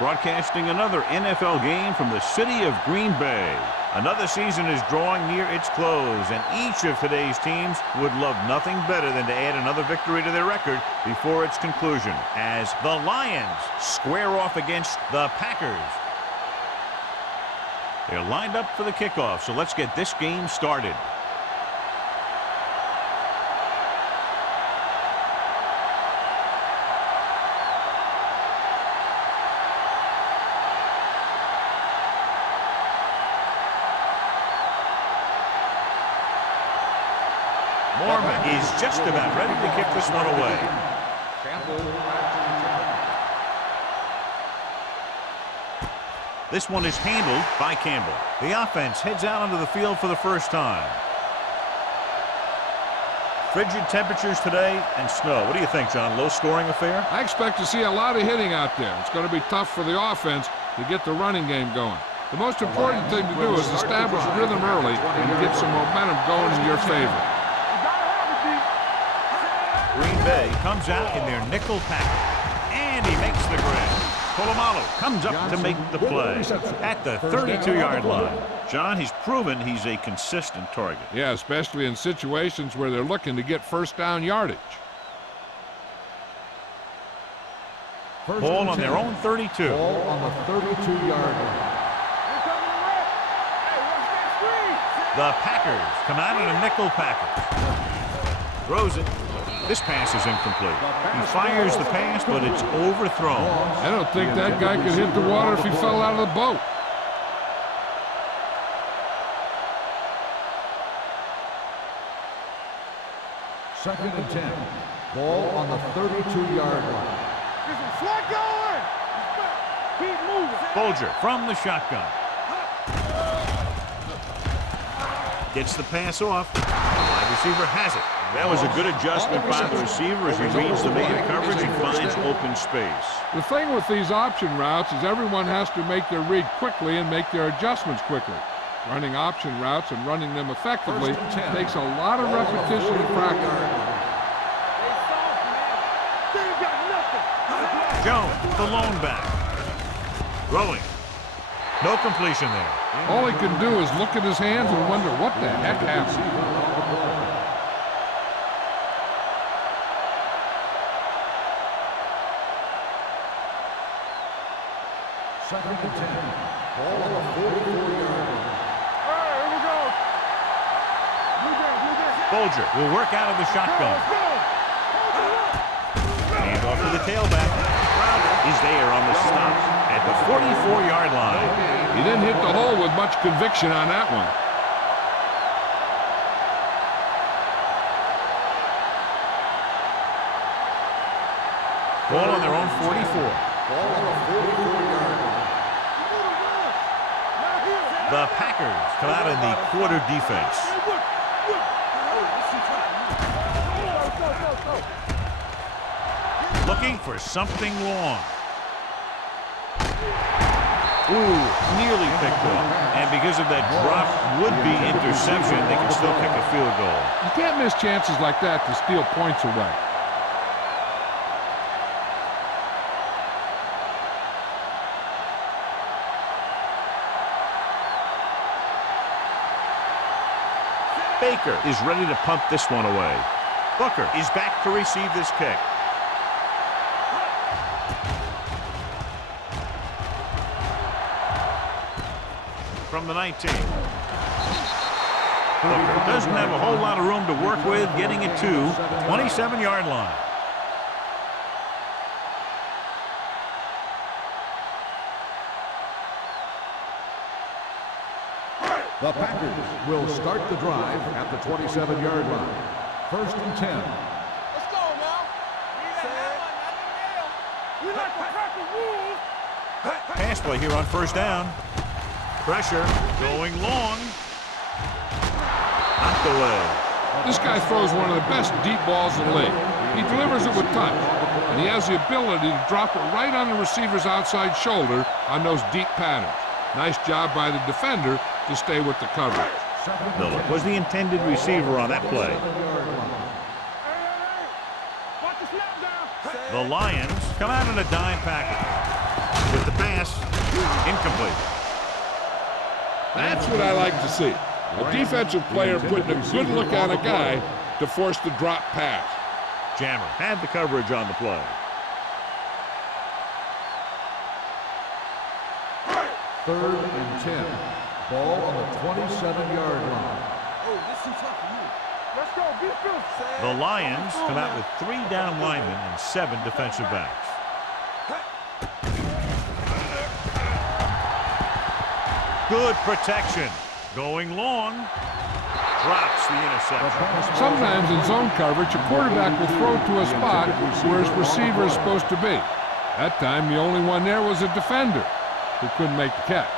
broadcasting another NFL game from the city of Green Bay. Another season is drawing near its close, and each of today's teams would love nothing better than to add another victory to their record before its conclusion, as the Lions square off against the Packers. They're lined up for the kickoff, so let's get this game started. Is just about ready to kick this one away. This one is handled by Campbell. The offense heads out onto the field for the first time. Frigid temperatures today and snow. What do you think, John? Low-scoring affair? I expect to see a lot of hitting out there. It's going to be tough for the offense to get the running game going. The most important thing to do is establish rhythm early and get some momentum going in your favor. Green Bay comes out in their nickel package, and he makes the grab. Polamalu comes up to make the play at the 32-yard line. John, he's proven he's a consistent target. Yeah, especially in situations where they're looking to get first down yardage. Ball on their own 32. Ball on the 32-yard line. The Packers come out in a nickel package. Throws it. This pass is incomplete. He fires the pass, but it's overthrown. I don't think that guy could hit the water if he fell out of the boat. Second and 10. Ball on the 32-yard line. Keep moving. Bolger from the shotgun. Gets the pass off. The wide receiver has it. That was a good adjustment by the receiver as he reads the man coverage and finds open space. The thing with these option routes is everyone has to make their read quickly and make their adjustments quickly. Running option routes and running them effectively takes a lot of repetition and practice. Jones, the lone back. Throwing. No completion there. All he can do is look at his hands and wonder what the heck happened. Second and 10. Ball on the 44-yard line. Here we go. Bolger will work out of the shotgun. Hand off to the tailback. Crowder is there on the stop at the 44-yard line. He didn't hit the hole with much conviction on that one. Ball on their own 44. Ball on the 44-yard line. The Packers come out in the quarter defense. Looking for something long. Ooh, nearly picked up. And because of that drop would-be interception, they can still kick a field goal. You can't miss chances like that to steal points away. Baker is ready to punt this one away. Booker is back to receive this kick. From the 19. Booker doesn't have a whole lot of room to work with, getting it to 27-yard line. The Packers will start the drive at the 27-yard line. First and 10. Let's go now. We like to crack the rules. Pass play here on first down. Pressure going long. Knocked away. This guy throws one of the best deep balls in the league. He delivers it with touch, and he has the ability to drop it right on the receiver's outside shoulder on those deep patterns. Nice job by the defender to stay with the coverage. Miller was the intended receiver on that play. The Lions come out in a dime package. With the pass, Incomplete. That's what I like to see. A defensive player putting a good look on a guy to force the drop pass. Jammer had the coverage on the play. Third and 10. Ball on the 27-yard line. Oh, this is tough for you. Let's go. Be good. The Lions come out with 3 down linemen and 7 defensive backs. Good protection. Going long. Drops the interception. Sometimes in zone coverage, a quarterback will throw to a spot where his receiver is supposed to be. That time, the only one there was a defender who couldn't make the catch.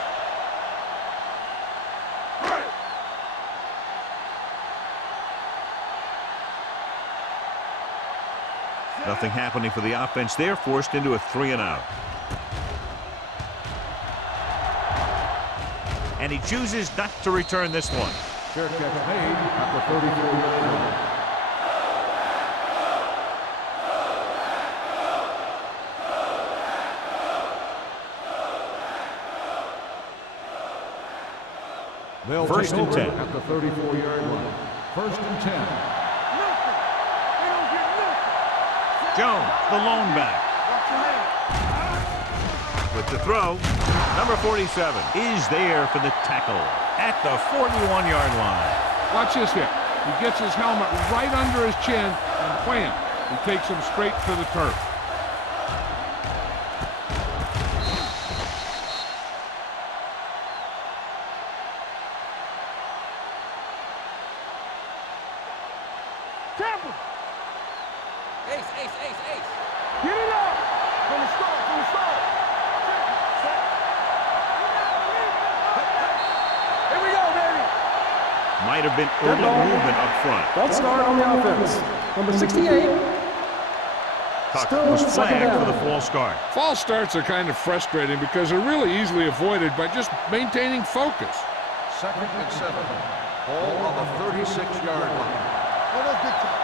Nothing happening for the offense there, forced into a 3-and-out. And he chooses not to return this one. Fair catch made at the 34-yard line. They'll First take and over 10. at the 34-yard line. First and 10. Nothing. They don't get nothing. Jones, the lone back. Watch your hand. With the throw, number 47 is there for the tackle at the 41-yard line. Watch this here. He gets his helmet right under his chin and wham, he takes him straight to the turf. Temple. Ace, ace, ace, ace. Get it up. From the start. From the start. Here we go, baby. Might have been early movement up front. False start on the offense. Number 68. Tuck Still was second flagged for down. the false start. False starts are kind of frustrating because they're really easily avoided by just maintaining focus. Second and 7. Ball on the 36-yard line. Oh, that's big time.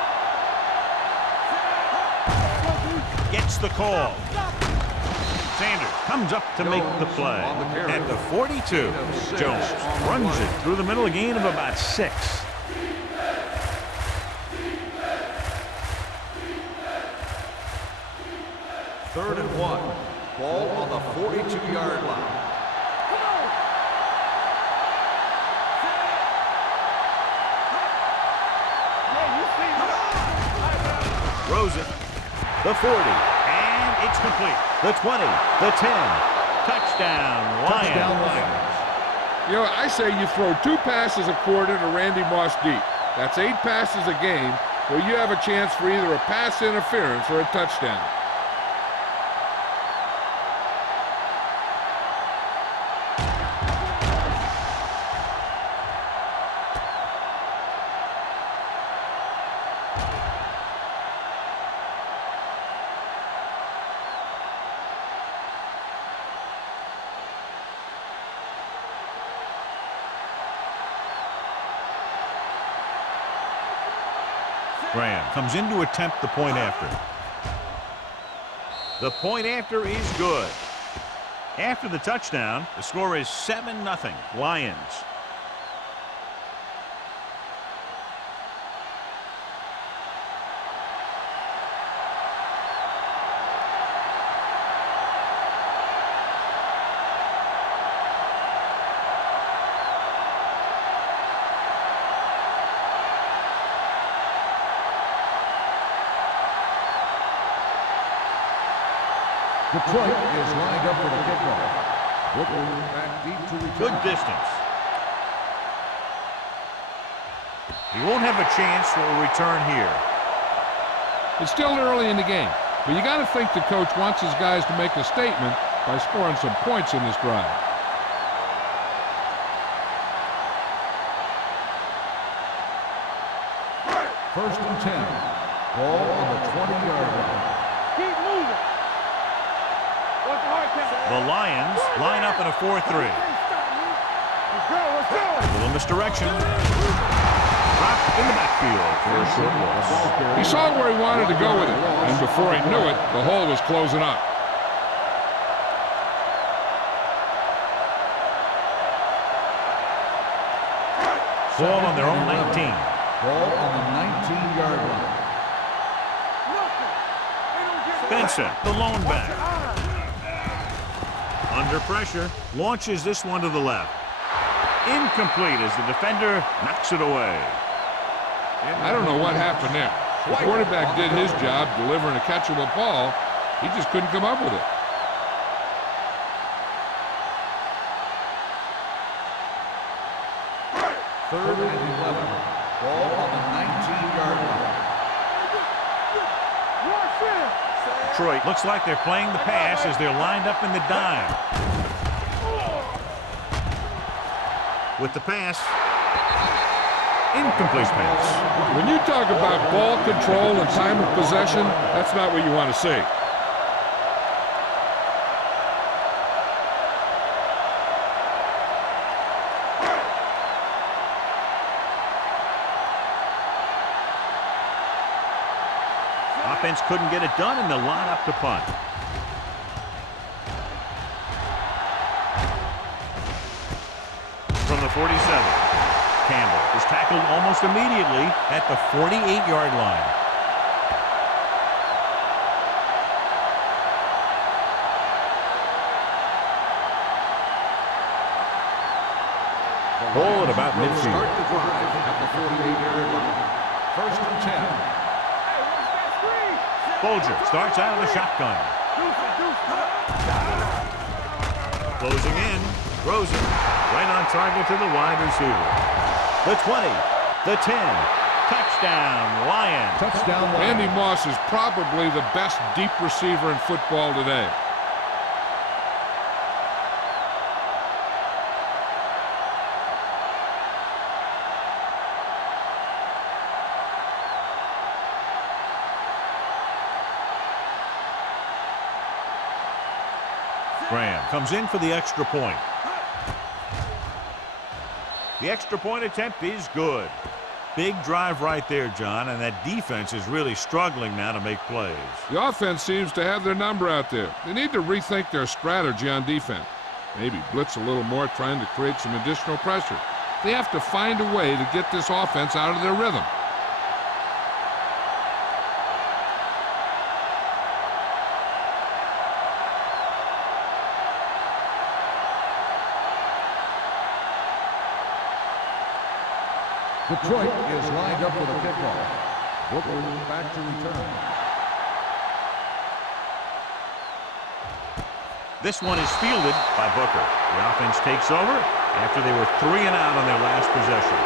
Gets the call. Sanders comes up to make the play. on the carry. At the 42, Jones runs it through the middle, a gain of about 6. Third and 1. Ball on the 42-yard line. Throws it. The 40. And it's complete. The 20. The 10. Touchdown, Lions. Touchdown Lions. You know, I say you throw 2 passes a quarter to Randy Moss deep. That's 8 passes a game where you have a chance for either a pass interference or a touchdown. Graham comes in to attempt the point after. The point after is good. After the touchdown, the score is 7-0 Lions. Detroit is lined up for the kickoff. Brooklyn back deep to return. Good distance. He won't have a chance for a return here. It's still early in the game, but you got to think the coach wants his guys to make a statement by scoring some points in this drive. First and 10. Ball on the 20-yard line. Keep moving. Watch the hard count. The Lions line up in a 4-3. Let's go. Let's go. Little misdirection. Dropped in the backfield for a short loss. He saw where he wanted to go with it, and before he knew it, the hole was closing up. Ball on their own 19. Ball on the 19-yard line. Benson, the lone back. Under pressure, launches this one to the left. Incomplete as the defender knocks it away. I don't know what happened there. The quarterback did his job delivering a catchable ball. He just couldn't come up with it. Third and 11. Ball on the 19-yard line. Detroit looks like they're playing the pass as they're lined up in the dime. With the pass. Incomplete pass. When you talk about ball control and time of possession, that's not what you want to see. Offense couldn't get it done, and they'll line up to punt. From the 47, Campbell is tackled almost immediately at the 48-yard line. Ball at about midfield. Start the drive at the 48-yard line. First and 10. Bolger starts out of the shotgun. Closing in, throws it right on target to the wide receiver. The 20, the 10, touchdown, Lions. Touchdown, Lions. Randy Moss is probably the best deep receiver in football today. Graham comes in for the extra point. The extra point attempt is good. Big drive right there, John, and that defense is really struggling now to make plays. The offense seems to have their number out there. They need to rethink their strategy on defense. Maybe blitz a little more, trying to create some additional pressure. They have to find a way to get this offense out of their rhythm. Detroit is lined up with a kickoff. Booker back to return. This one is fielded by Booker. The offense takes over after they were 3 and out on their last possession.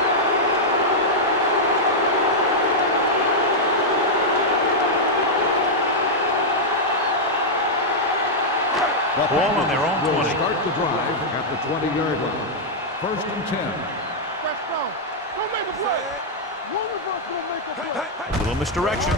The Ball on their own 20. Start the drive at the 20-yard line. First and 10. A little misdirection.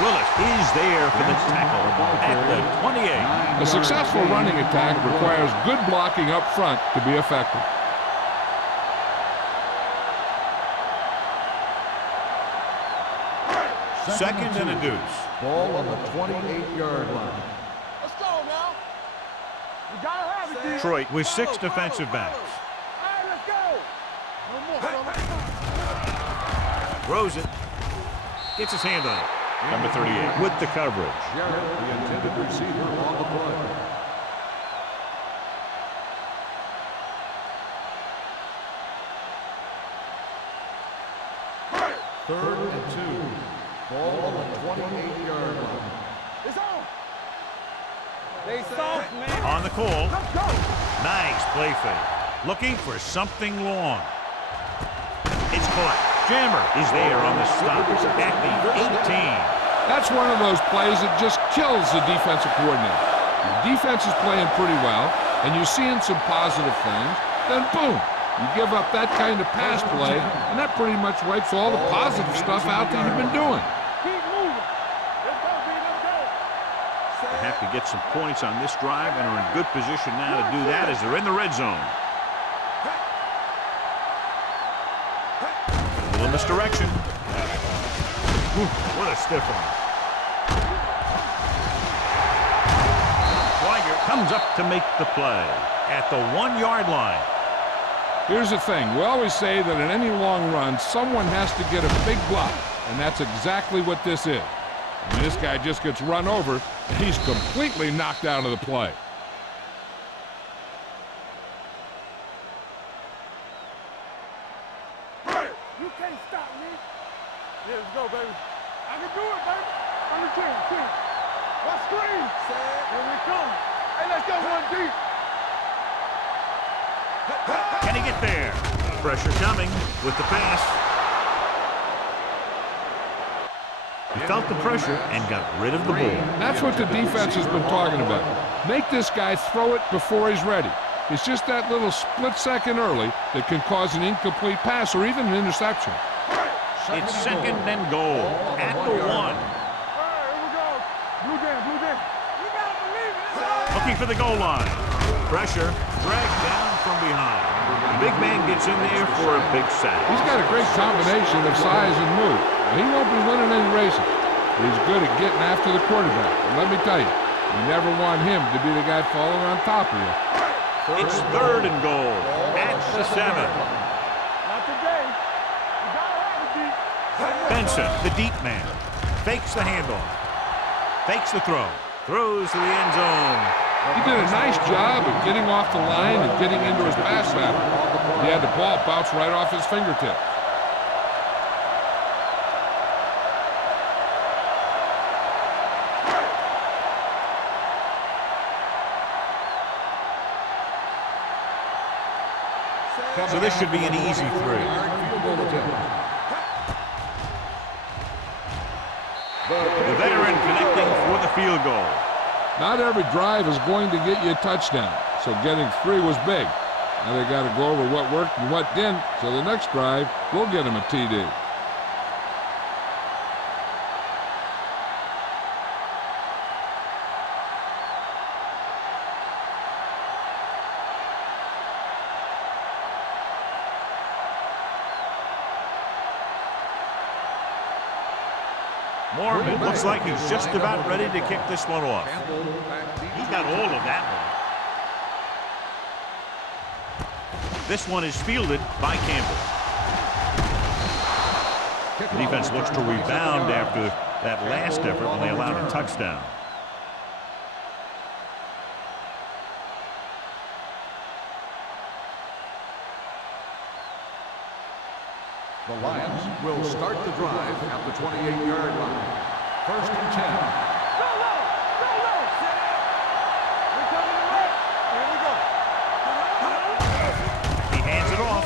Willis is there for the tackle at the 28. A successful running attack requires good blocking up front to be effective. Second and a deuce. Ball on the 28-yard line. Let's go now. We gotta have it, dude. Detroit with 6 defensive backs. All right, let's go. No more, fella. Throws it. Gets his hand on it. Number 38 with the coverage. Jarrett, the intended receiver, on the play. Third and 2. Ball on the 28-yard line. It's on. They soft, man. On the call. Let's go. Nice play fake. Looking for something long. It's caught. Jammer is there on the stop at the 18. That's one of those plays that just kills the defensive coordinator. The defense is playing pretty well, and you're seeing some positive things. Then boom, you give up that kind of pass play, and that pretty much wipes all the positive stuff out that you've been doing. Keep moving. Let's go, B. Let's go. They have to get some points on this drive and are in good position now to do that as they're in the red zone. A little misdirection. Ooh, what a stiff one. Swigert comes up to make the play at the 1-yard line. Here's the thing. We always say that in any long run, someone has to get a big block, and that's exactly what this is. And this guy just gets run over, and he's completely knocked out of the play. You can't stop me. Yeah, let's go, baby. I can do it, baby. On the team. What screen? Here we come. Hey, let's go one deep. Can he get there? Pressure coming with the pass. He felt the pressure and got rid of the ball. That's what the defense has been talking about. Make this guy throw it before he's ready. It's just that little split second early that can cause an incomplete pass or even an interception. It's second and goal at the 1. All right, here we go. Blue down. You gotta believe it. Looking for the goal line. Pressure dragged down from behind. The big man gets in there for a big sack. He's got a great combination of size and move. He won't be winning any races. He's good at getting after the quarterback. And let me tell you, you never want him to be the guy falling on top of you. It's third and goal at the 7. Not today. You gotta have it deep. Benson, the deep man, fakes the handoff, fakes the throw, throws to the end zone. He did a nice job of getting off the line and getting into his pass pattern. He had the ball bounce right off his fingertips. So this should be an easy 3. The veteran connecting for the field goal. Not every drive is going to get you a touchdown, so getting 3 was big. Now they got to go over what worked and what didn't, so the next drive will get him a TD. Morgan looks like he's just about ready to kick this one off. He's got all of that one. This one is fielded by Campbell. The defense looks to rebound after that last effort when they allowed a touchdown. The Lions will start the drive at the 28-yard line. First and 10. Go low. We're coming to right. Here we go. He hands it off.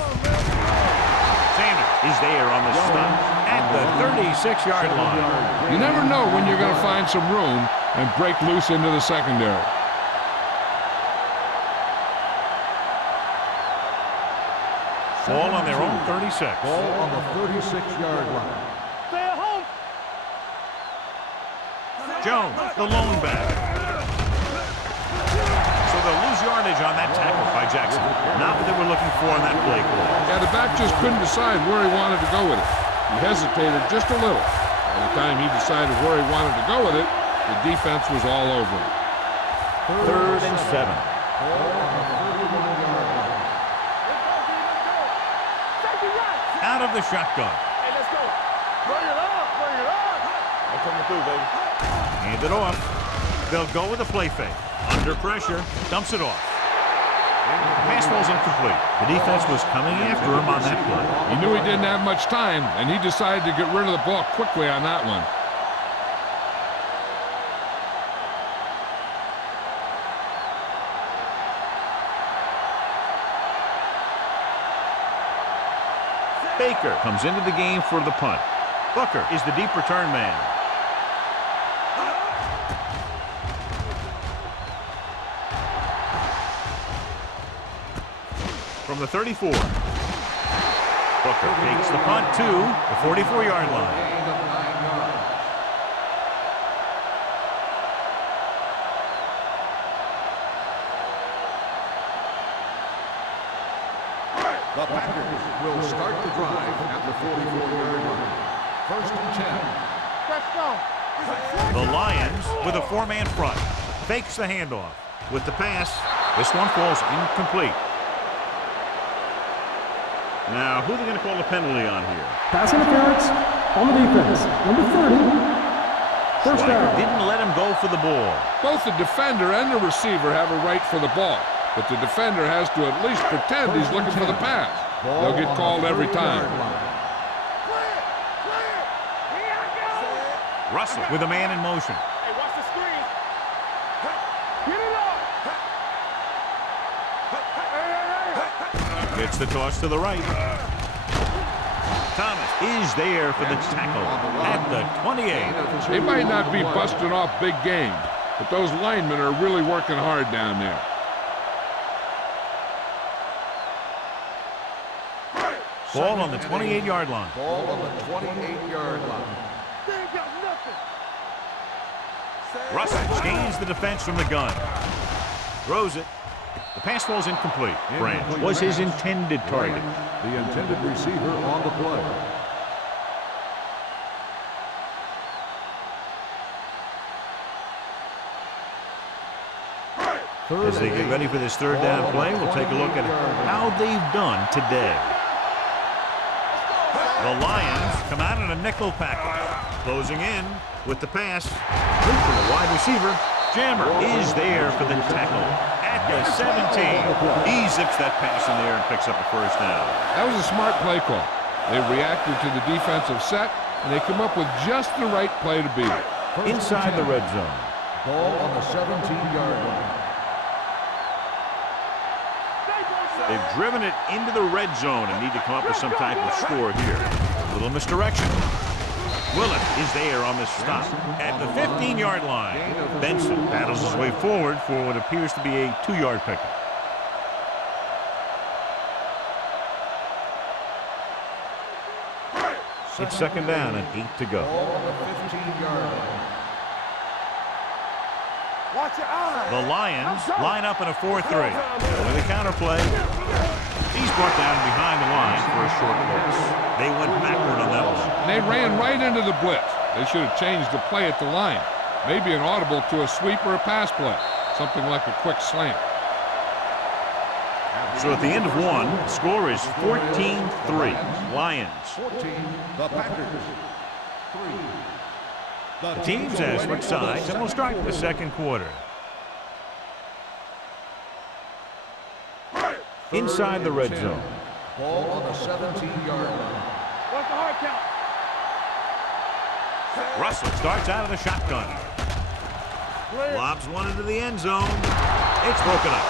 Sanders is there on the stop at the 36-yard line. You never know when you're going to find some room and break loose into the secondary. Ball on their own 36. Ball on the 36-yard line. Stay at home. Jones, the lone back. So they'll lose yardage on that tackle by Jackson. Not what they were looking for on that play call. Yeah, the back just couldn't decide where he wanted to go with it. He hesitated just a little. By the time he decided where he wanted to go with it, the defense was all over him. Third and 7. Out of the shotgun. Hey, let's go. Bring it on. I'm coming through, baby. Hand it off. They'll go with a play fake. Under pressure, dumps it off. Pass falls incomplete. The defense was coming after him on that play. He knew he didn't have much time, and he decided to get rid of the ball quickly on that one. Baker comes into the game for the punt. Booker is the deep return man. From the 34. Booker takes the punt to the 44-yard line. The Packers will start the drive at the 44-yard line. First and 10. The Lions with a 4-man front. Fakes the handoff. With the pass, this one falls incomplete. Now, who are they going to call a penalty on here? Pass interference on the defense. Number 30. First Schweiker down. didn't let him go for the ball. Both the defender and the receiver have a right for the ball, but the defender has to at least pretend he's looking for the pass. They'll get called every time. Russell with a man in motion. Hey, watch the screen. Get it up. Gets the toss to the right. Thomas is there for the tackle at the 28. They might not be busting off big games, but those linemen are really working hard down there. Ball on the 28-yard line. Ball on the 28-yard line. They ain't got nothing. Russell gains the defense from the gun. Throws it. The pass falls incomplete. Branch was his intended target. The intended receiver on the play. As they get ready for this third down play, we'll take a look at how they've done today. The Lions come out in a nickel package. Closing in with the pass. Loop to the wide receiver. Jammer is there for the tackle at the 17. He zips that pass in there and picks up a first down. That was a smart play call. They reacted to the defensive set, and they come up with just the right play to beat it. Inside the red zone. Ball on the 17-yard line. They've driven it into the red zone and need to come up with some type of score here. A little misdirection. Willett is there on the stop at the 15-yard line. Benson battles his way forward for what appears to be a 2-yard pickup. It's second down and 8 to go. Ball on the 15-yard line. Watch your eyes. The Lions line up in a 4-3. With a counterplay, he's brought down behind the line for a short loss. They went backward on that one. They ran right into the blitz. They should have changed the play at the line. Maybe an audible to a sweep or a pass play. Something like a quick slant. So at the end of one, the score is 14-3. Lions. 14, the Packers. 3. The teams have switched sides, and we'll start the second quarter. Inside the red zone. Ball on the 17-yard line. What's the hard count? Russell starts out of the shotgun. Lobs one into the end zone. It's broken up.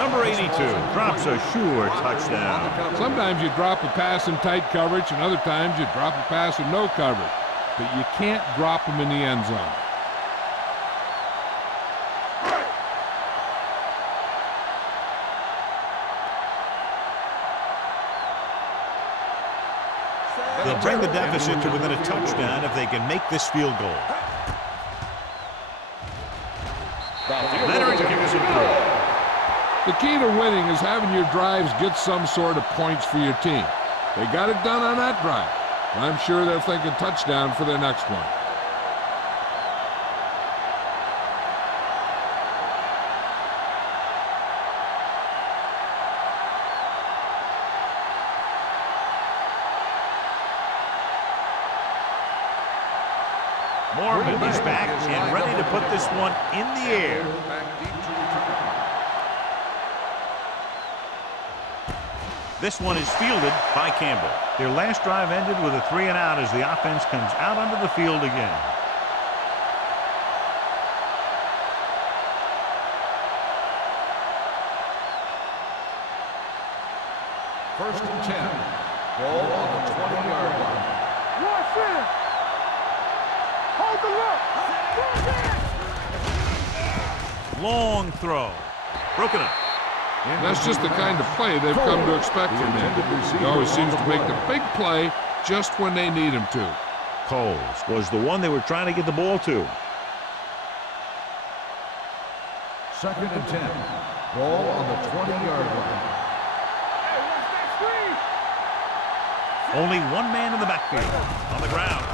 Number 82 drops a sure touchdown. Sometimes you drop a pass in tight coverage, and other times you drop a pass in no coverage. But you can't drop them in the end zone. They'll bring the deficit to within a touchdown if they can make this field goal. Leonard gives it through. The key to winning is having your drives get some sort of points for your team. They got it done on that drive. I'm sure they're thinking touchdown for their next one. Mormon is back and ready to put this one in the air. This one is fielded by Campbell. Their last drive ended with a 3-and-out as the offense comes out onto the field again. First and 10. Ball on the 20-yard line. Watch it. Hold the look. Long throw. Broken up. That's just the kind of play they've come to expect from him. He always seems to make the big play just when they need him to. Coles was the one they were trying to get the ball to. Second and 10. Ball on the 20-yard line. Hey, watch that screen. Only one man in the backfield. On the ground.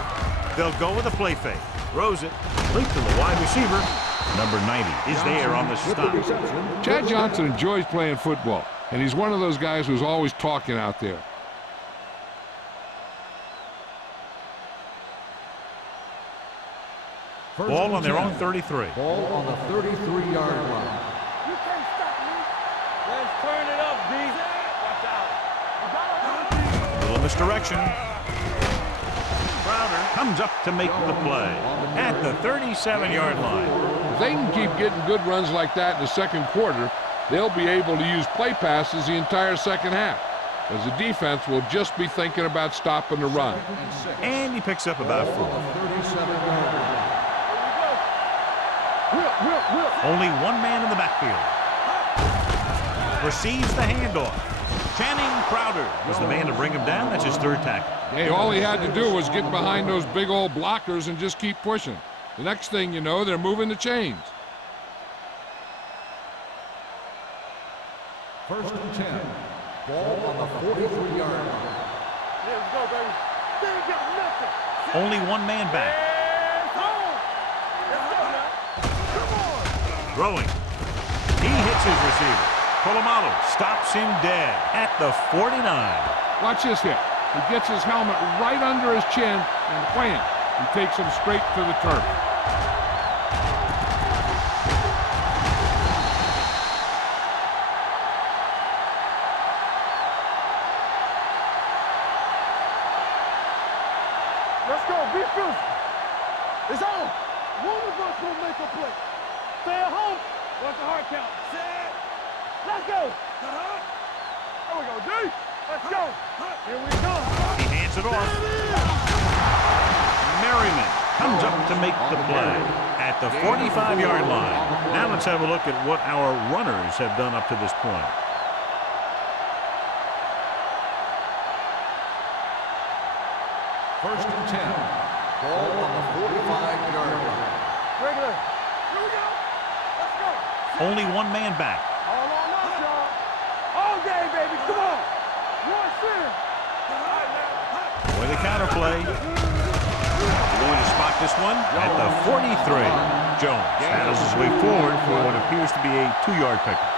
They'll go with a play fake. Throws it. Complete to the wide receiver. Number 90 is there on the stop. Chad Johnson enjoys playing football, and he's one of those guys who's always talking out there. Ball on their own 33. Ball on the 33-yard line. You can't stop me. Let's turn it up, D. Watch out. Little misdirection. Crowder comes up to make the play at the 37-yard line. If they can keep getting good runs like that in the second quarter, they'll be able to use play passes the entire second half, as the defense will just be thinking about stopping the run. And he picks up about 4. 37-yard line. Only one man in the backfield. Receives the handoff. Channing Crowder was the man to bring him down. That's his third tackle. Hey, all he had to do was get behind those big old blockers and just keep pushing. The next thing you know, they're moving the chains. First and 10. Ball on the 43-yard line. Let's go, baby. They ain't got nothing. Only one man back. It's home. Let's go now. Come on. Throwing. He hits his receiver. Polamalu stops him dead at the 49. Watch this hit. He gets his helmet right under his chin and wham, he takes him straight to the turf. Let's go. Be physical. It's on. One of us will make a play. Stay at home. Watch the hard count. Set. Let's go. There we go, D. Let's go. Here we come. He hands it off. Merriman comes up to make the play at the 45-yard line. Now let's have a look at what our runners have done up to this point. First and 10. Ball on the 45-yard line. Regular. Here we go. Let's go. Only one man back. All on us, y'all. All day, baby. Come on. One center. Boy, the counter play. Going to spot this one at the 43. Jones paddles his way forward for what appears to be a 2-yard pickup.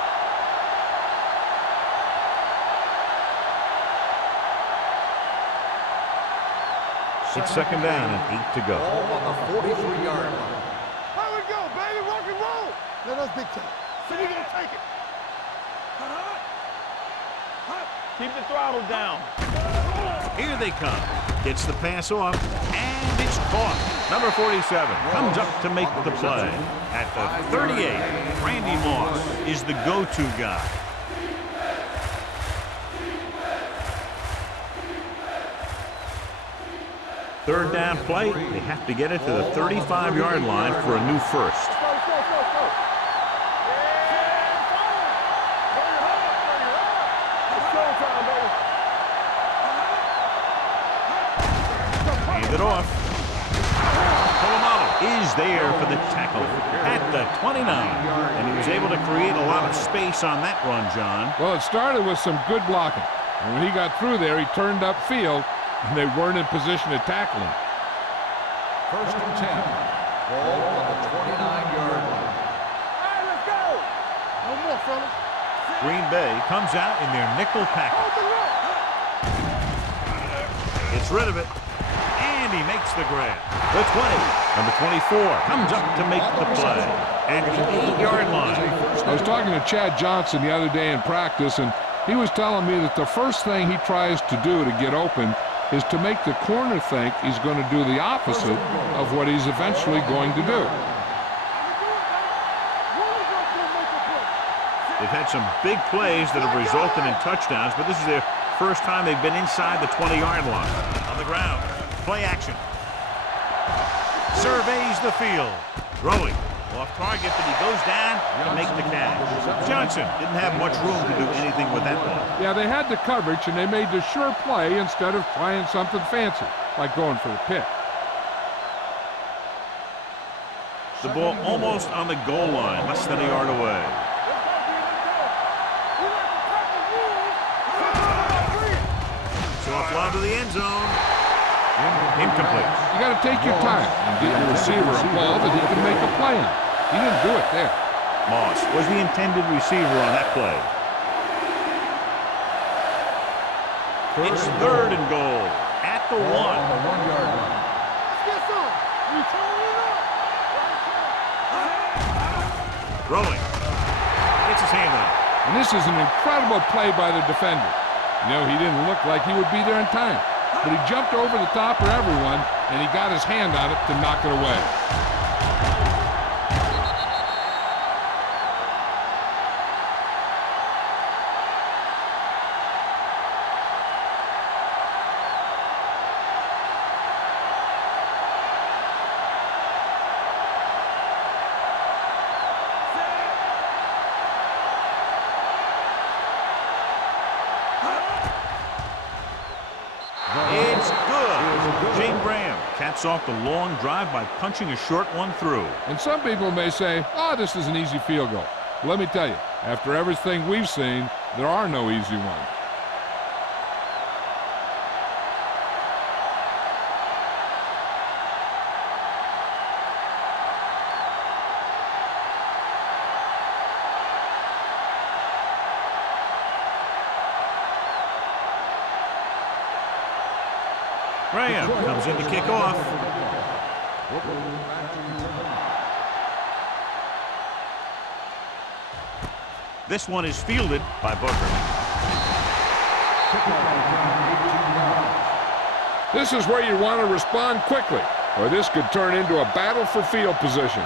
It's second down and 8 to go. Ball on the 43-yard line. Here we go, baby. Rock and roll. Let us big time. So we're going to take it. Keep the throttle down. Here they come. Gets the pass off, and it's caught. Number 47 comes up to make the play. At the 38, Randy Moss is the go-to guy. Third down play, they have to get it to the 35-yard line for a new first. Let's go. Hand it off. Polamalu is there for the tackle at the 29. And he was able to create a lot of space on that run, John. Well, it started with some good blocking. And when he got through there, he turned upfield, and they weren't in position to tackle him. First and 10. Ball on the 29-yard line. All right, let's go. No more, fellas. Green Bay comes out in their nickel package. Hold the rope. Gets rid of it, and he makes the grab. The 20, number 24, comes up to make the play at the 8-yard line. I was talking to Chad Johnson the other day in practice, and he was telling me that the first thing he tries to do to get open is to make the corner think he's going to do the opposite of what he's eventually going to do. They've had some big plays that have resulted in touchdowns, but this is their first time they've been inside the 20-yard line. On the ground, play action. Surveys the field. Throwing. Off target, but he goes down to make the catch. Johnson didn't have much room to do anything with that ball. Yeah, they had the coverage, and they made the sure play instead of trying something fancy, like going for the pick. The ball almost on the goal line, less than a yard away. Soft lob to the end zone. Incomplete. You got to take your time and get your receiver a ball that he can make a play on. He didn't do it there. Moss was the intended receiver on that play. It's third and goal at the 1. On the 1-yard line. Let's get some. We turn it up. Throwing. Gets his hand on it. And this is an incredible play by the defender. You know, he didn't look like he would be there in time, but he jumped over the top of everyone, and he got his hand on it to knock it away. It's good. Shane Graham caps off the long drive by punching a short one through. And some people may say, oh, this is an easy field goal. Let me tell you, after everything we've seen, there are no easy ones. Graham comes in to kick off. This one is fielded by Booker. This is where you want to respond quickly, or this could turn into a battle for field position.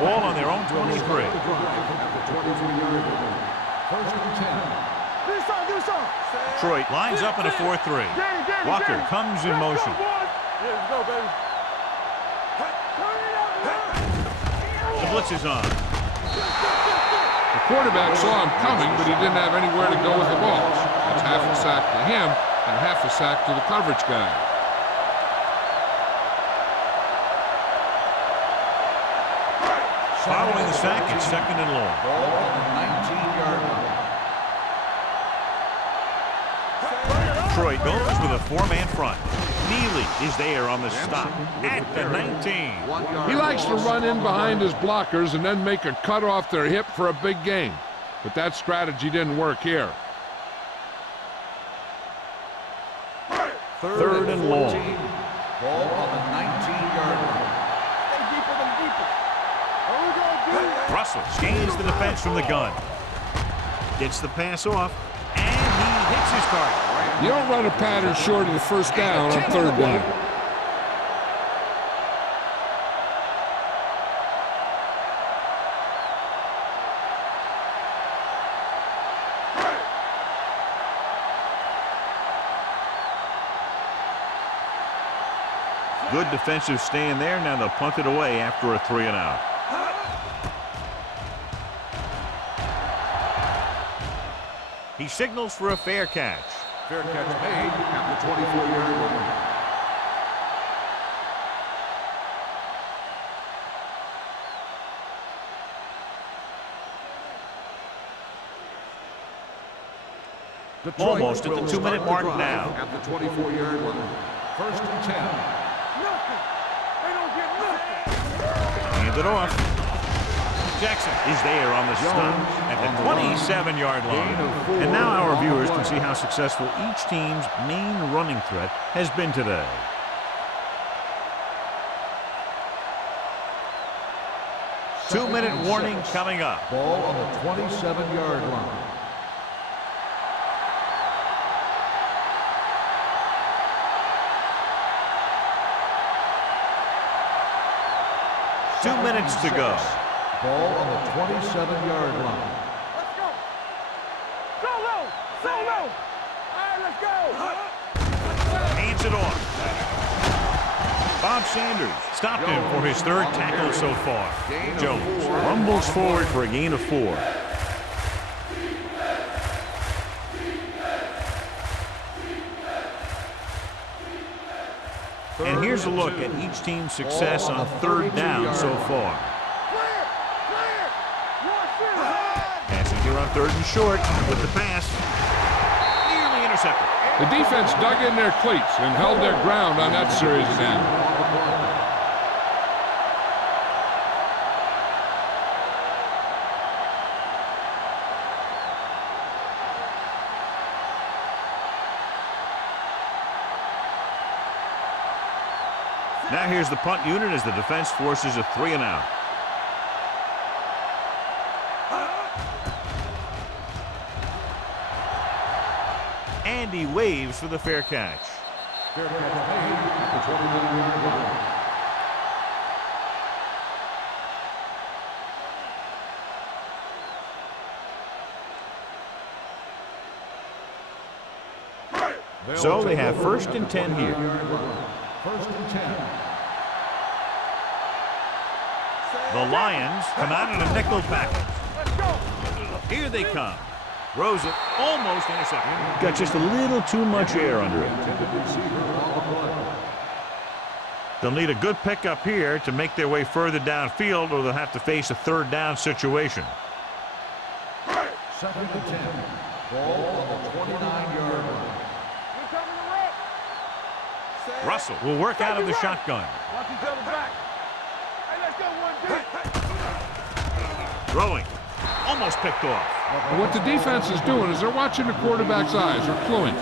Ball on their own 23. First and 10. Detroit lines up in a 4-3. Walker comes in motion. Yeah, let's go, baby. The blitz is on. The quarterback saw him coming, but he didn't have anywhere to go with the ball. That's half a sack to him and half a sack to the coverage guy. Following the sack, it's second and long. Ball on the 19-yard line. Detroit goes with a four-man front. Neely is there on the stop at the 19. 1 yard. He likes to run in behind his blockers and then make a cut off their hip for a big gain. But that strategy didn't work here. Third and long. 14. Ball on the 19-yard line. Stay deeper than deeper. Here we go, dude. Russell scans the defense from the gun. Gets the pass off, and he hits his target. You don't run a pattern short of the first down on third down. Good defensive stand there. Now they'll punt it away after a 3-and-out. He signals for a fair catch. Fair catch made at the 24-yard line. Detroit Almost at the will 2-minute start the mark drive now. at the 24-yard line. First and 10. Nothing. They don't get nothing. Hand it off. Jackson is there on the stop at the 27-yard line. And now our viewers can see how successful each team's main running threat has been today. Two-minute warning coming up. Ball on the 27-yard line. Two minutes to go. Ball on the 27-yard line. Let's go. Solo. Solo. All right, let's go. Hands it off. Bob Sanders stopped him for his third tackle so far. Jones rumbles forward for a gain of 4. And here's a look at each team's success on third down so far. Clear. Clear. Rush it. Passing here on third and short with the pass. Nearly intercepted. The defense dug in their cleats and held their ground on that series down. Now here's the punt unit as the defense forces a 3-and-out. And he waves for the fair catch. Fair catch made at the 29-yard line. So they have 1st and 10 here. 1st and 10. The Lions come out in a nickel package. Here they come. Throws it, almost intercepted. Got just a little too much air under it. They'll need a good pickup here to make their way further downfield, or they'll have to face a 3rd down situation. 2nd and 10. Ball on the 29-yard line. Russell will work out of the shotgun. Watch each other back. Hey, let's go 1 deep. Throwing. Almost picked off. And what the defense is doing is they're watching the quarterback's eyes. They're cluing.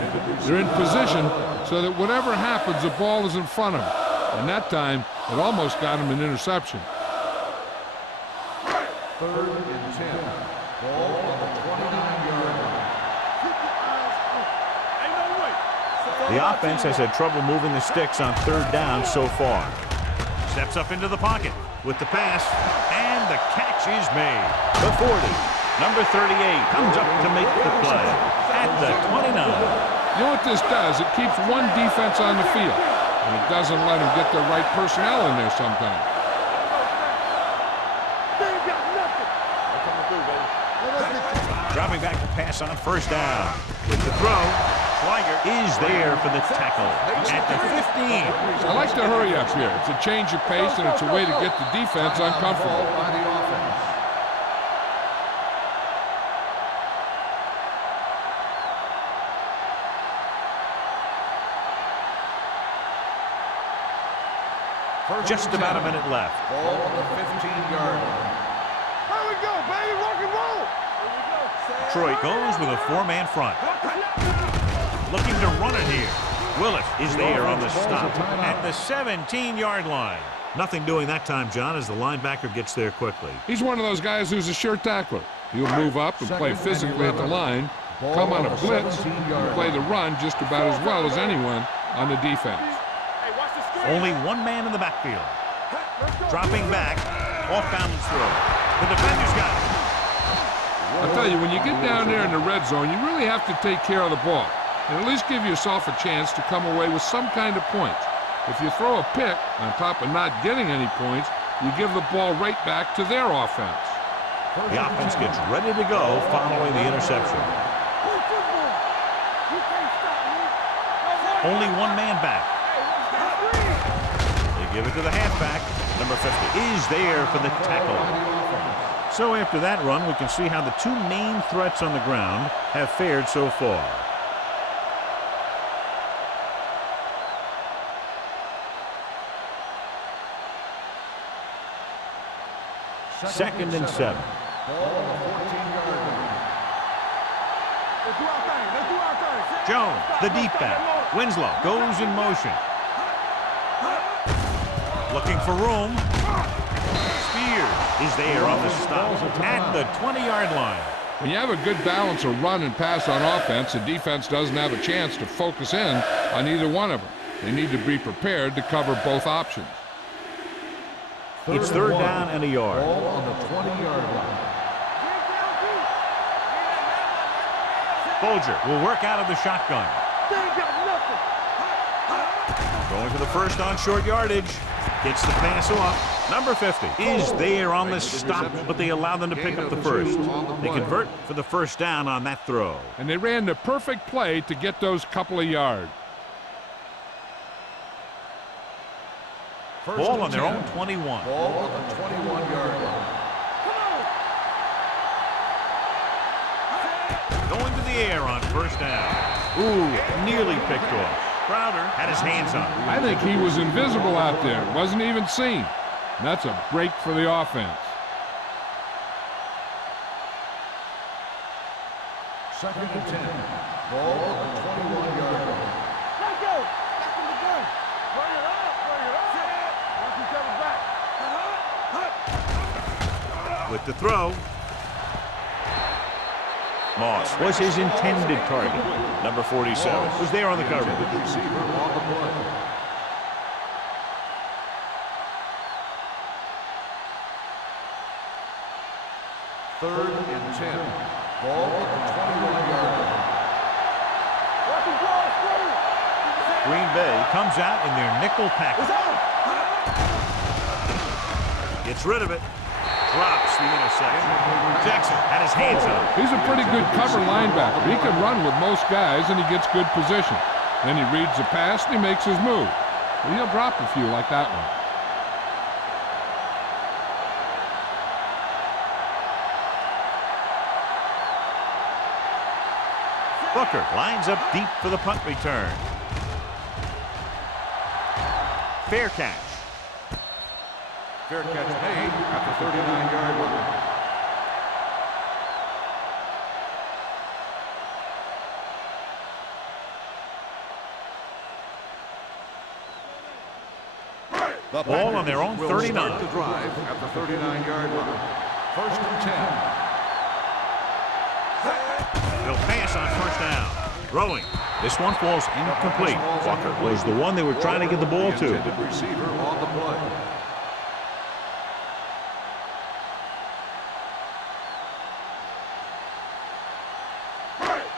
They're in position so that whatever happens, the ball is in front of them. And that time, it almost got him an interception. 3rd and 10. Ball on the 29-yard line. The offense has had trouble moving the sticks on 3rd down so far. Steps up into the pocket with the pass, and the catch is made. The 40, number 38, comes up to make the play at the 29. You know what this does? It keeps one defense on the field, and it doesn't let them get the right personnel in there sometimes. Dropping back to pass on 1st down. With the throw, Schweiger is there for the tackle at the 15. I like the hurry up here. It's a change of pace, and it's a way to get the defense uncomfortable. By the offense. Just about a minute left. Ball on the 15-yard line. Here we go, baby. Rock and roll. Troy goes with a 4-man front. Looking to run it here. Willis is there on the stop at the 17-yard line. Nothing doing that time, John, as the linebacker gets there quickly. He's one of those guys who's a sure tackler. He'll move up and play physically at the line, come on a blitz, and play the run just about as well as anyone on the defense. Only one man in the backfield. Dropping back, off-balance throw. The defender's got it. I'll tell you, when you get down there in the red zone, you really have to take care of the ball and at least give yourself a chance to come away with some kind of points. If you throw a pick on top of not getting any points, you give the ball right back to their offense. The offense gets ready to go following the interception. Only one man back. They give it to the halfback. Number 50 is there for the tackle. So after that run, we can see how the 2 main threats on the ground have fared so far. Second and 7. Jones, the deep back. Winslow goes in motion. Looking for room. Spears is there on the stop at the 20-yard line. When you have a good balance of run and pass on offense, the defense doesn't have a chance to focus in on either one of them. They need to be prepared to cover both options. It's 3rd down and a yard. Ball on the 20-yard line. Folger will work out of the shotgun. Going for the first on short yardage. Gets the pass off. Number 50 is there on the stop, but they allow them to pick up the first. They convert for the first down on that throw. And they ran the perfect play to get those couple of yards. Ball on their own 21. Ball on the 21-yard line. Going to the air on first down. Ooh, nearly picked off. Crowder had his hands on it. I think he was invisible out there. Wasn't even seen. And that's a break for the offense. 2nd and 10. Ball on the 21-yard line. Let's go. Back in the gun. Bring it up. Bring it up. with the throw. Moss was his intended target. Number 47 was there on the coverage. Receiver on the play. Third and 10. Ball at the 21-yard line. Green Bay comes out in their nickel package. Gets rid of it. Drops the interception. Jackson had his hands up. He's a pretty good cover linebacker. He can run with most guys, and he gets good position. Then he reads the pass, and he makes his move. Well, he'll drop a few like that one. Booker lines up deep for the punt return. Fair catch. Fair catch made at the 39-yard line. The ball on their own 39. Start the drive at the 39-yard line. First and 10. They'll pass on first down. Throwing. This one falls incomplete. Walker was the one they were trying to get the ball to. Intended receiver on the play.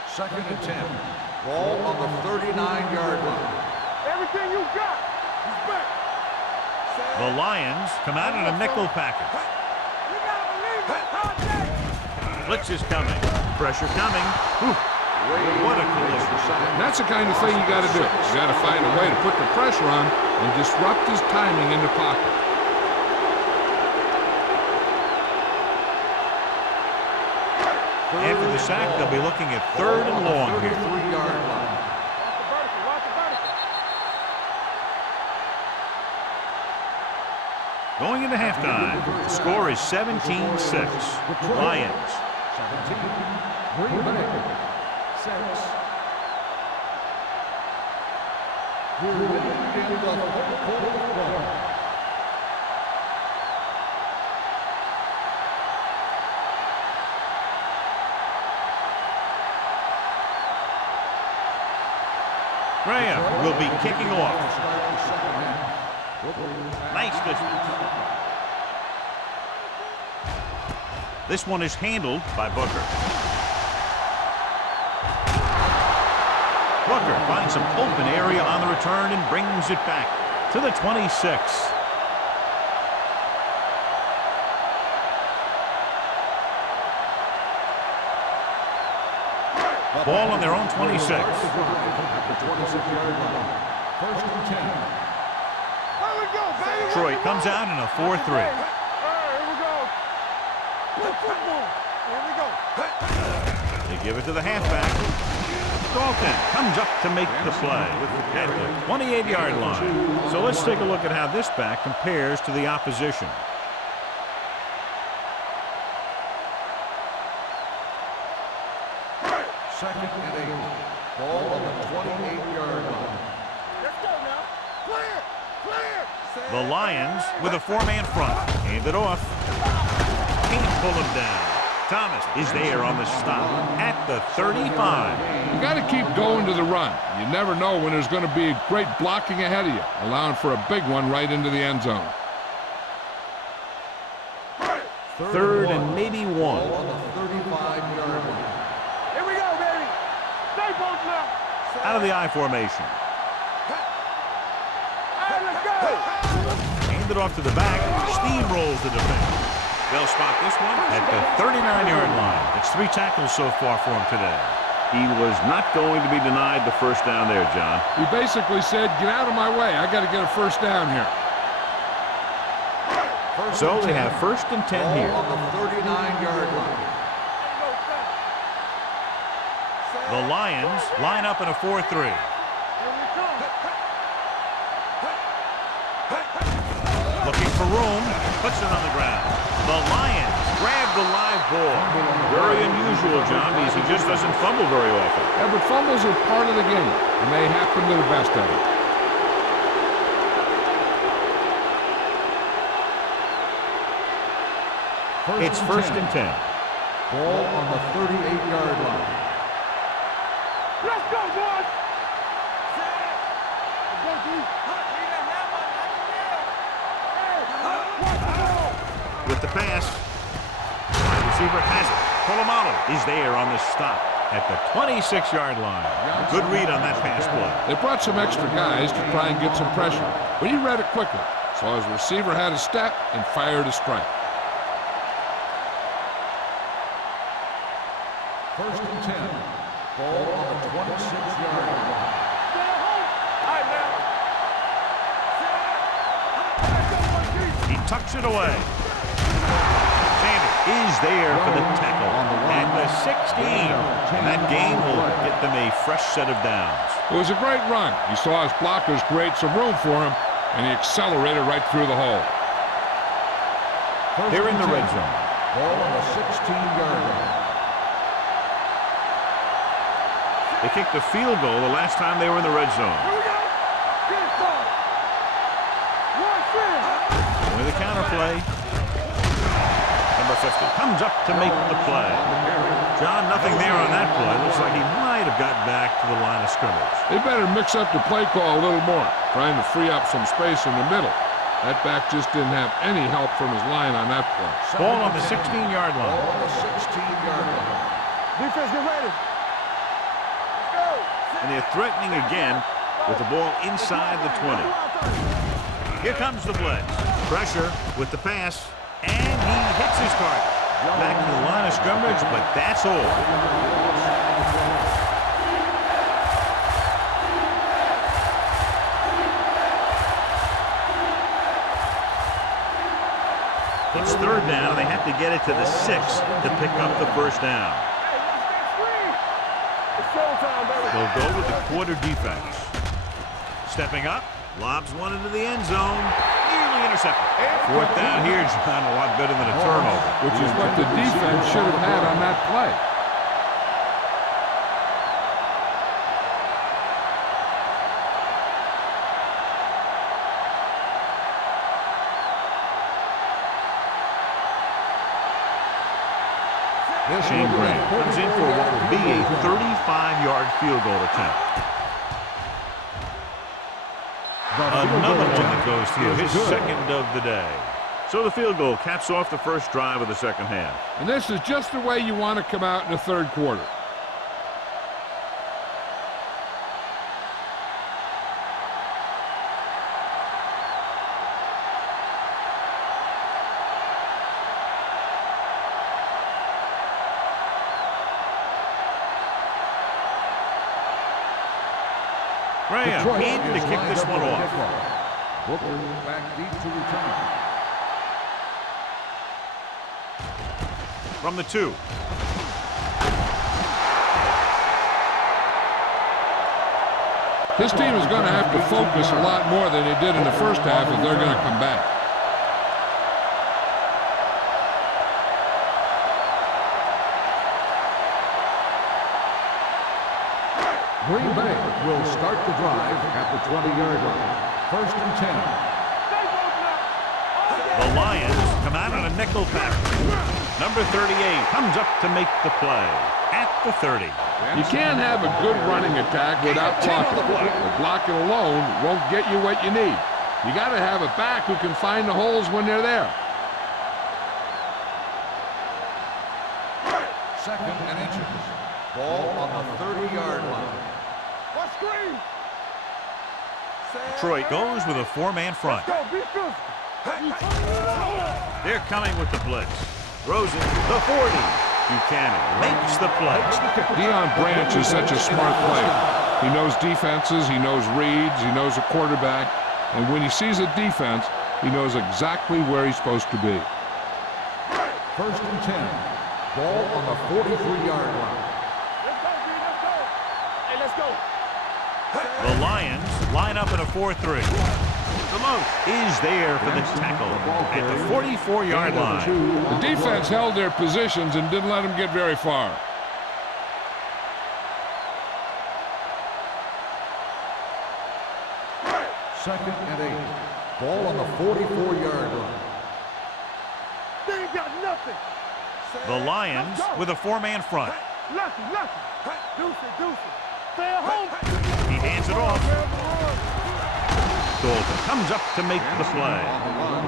Second and 10. Ball on the 39-yard line. Everything you got. Respect. The Lions come out in a nickel package. You gotta believe it. Contact. Blitz is coming. Pressure coming. Whew. What a collision. That's the kind of thing you got to do. You got to find a way to put the pressure on and disrupt his timing in the pocket. After the sack, they'll be looking at third and long here. 33-yard line. Watch the vertical. Going into halftime, the score is 17-6. Lions. 17. Green Bay. 6. We're in the fourth quarter. Graham will be kicking off. Nice distance. This one is handled by Booker. Booker finds some open area on the return and brings it back to the 26. Ball on their own 26. At the 26-yard line. First and 10. Here we go, baby. Detroit comes out in a 4-3. All right, here we go. Play football. Here we go. They give it to the halfback. Dalton comes up to make the play at the 28-yard line. So let's take a look at how this back compares to the opposition. Second and 8. Ball on the 28-yard line. Let's go now. Clear. Clear. The Lions with a four-man front. Hand it off. Can't pull him down. Thomas is there on the stop at the 35. You got to keep going to the run. You never know when there's going to be great blocking ahead of you, allowing for a big one right into the end zone. Third and maybe one. Ball on the 35-yard line. Here we go, baby. Stay both now. Out of the I formation. All right, let's go. Hand it off to the back. Steamrolls the defender. They'll spot this one at the 39-yard line. It's 3 tackles so far for him today. He was not going to be denied the first down there, John. He basically said, get out of my way. I got to get a first down here. So they have first and 10 here. Ball on the 39-yard line. The Lions line up in a 4-3. Here we come. Looking for room, puts it on the ground. The Lions grab the live ball. Very unusual, John, because he just doesn't fumble very often. Yeah, but fumbles are part of the game, and they happen to the best of it. It's first and 10. Ball on the 38-yard line. Let's go, boys! Let's go, D. With the pass, wide receiver has it. Polamalu is there on the stop at the 26-yard line. Good read on that pass play. They brought some extra guys to try and get some pressure, but he read it quickly, so his receiver had a step and fired a strike. First and 10. Ball on the 26-yard line. He tucks it away. Sanders is there for the tackle at the 16. And that gain will get them a fresh set of downs. It was a great run. He saw his blockers create some room for him, and he accelerated right through the hole. They're in the red zone. Ball on the 16-yard line. They kicked a field goal the last time they were in the red zone. Here we go. Get it started. One field. With a counter play. Number 50 comes up to make the play. John, nothing there on that play. Looks like he might have gotten back to the line of scrimmage. They better mix up the play call a little more, trying to free up some space in the middle. That back just didn't have any help from his line on that play. Ball on the 16-yard line. Ball on the 16-yard line. Defense, get ready. And they're threatening again with the ball inside the 20. Here comes the blitz. Pressure with the pass, and he hits his target. Back to the line of scrimmage, but that's all. It's third down, and they have to get it to the 6 to pick up the first down. They'll go with the quarter defense. Stepping up, lobs one into the end zone. Nearly intercepted. Fourth down here is not a lot better than a turnover. Which is what the defense should have had on that play. Shane Graham comes in for what will be a 35-yard field goal attempt. Another one that goes through, his second of the day. So the field goal caps off the first drive of the second half. And this is just the way you want to come out in the third quarter. Graham in to kick this one off. Booker back deep to return. From the 2. This team is going to have to focus a lot more than they did in the first half if they're going to come back. Green Bay will start the drive at the 20-yard line. First and 10. The Lions come out on a nickel package. Number 38 comes up to make the play at the 30. You can't have a good running attack without blocking. The blocking alone won't get you what you need. You got to have a back who can find the holes when they're there. Second and inches. Ball on the 30-yard line. What screen? Detroit goes with a 4-man front. Go, be physical. They're coming with the blitz. Throws it, the 40. Buchanan makes the play. Deion Branch is such a smart player. He knows defenses, he knows reads, he knows a quarterback, and when he sees a defense, he knows exactly where he's supposed to be. First and 10. Ball on the 43-yard line. Let's go, B, let's go. Hey, let's go. The Lions line up in a 4-3. DeMoss is there for the tackle at the 44-yard line. The defense held their positions and didn't let them get very far. Second and 8. Ball on the 44-yard line. ain't got nothing. The Lions with a four-man front. Lucky. Deuce it. Stay at home. He hands it off. Dalton comes up to make the play.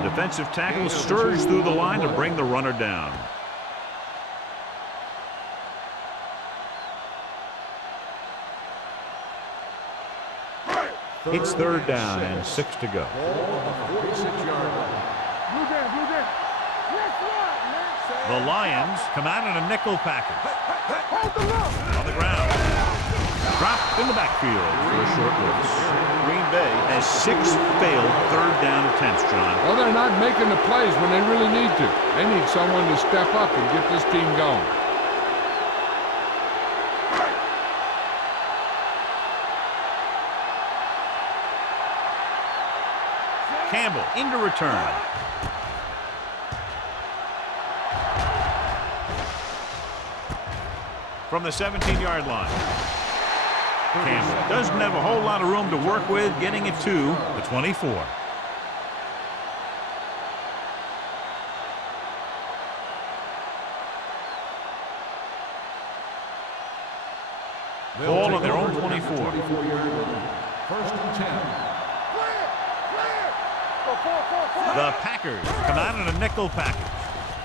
The defensive tackle surged through the line to bring the runner down. It's third down and 6 to go. Blue game. Let's run, man. The Lions come out in a nickel package. Hold the look. On the ground. Dropped in the backfield for a short loss. Green Bay has 6 failed third down attempts, John. Well, they're not making the plays when they really need to. They need someone to step up and get this team going. Campbell into return. From the 17-yard line. Campbell doesn't have a whole lot of room to work with, getting it to the 24. Ball on their own 24. 1st and 10. The Packers come out in a nickel package.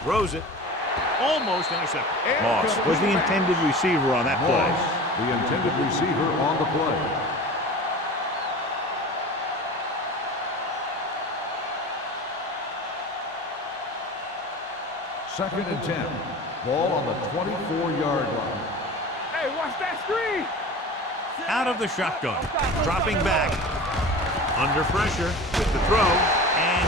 Throws it. Almost intercepted. Moss was the intended receiver on that play. The intended receiver on the play. Second and 10. Ball on the 24-yard line. Hey, watch that screen. Out of the shotgun. Dropping back. Under pressure with the throw. And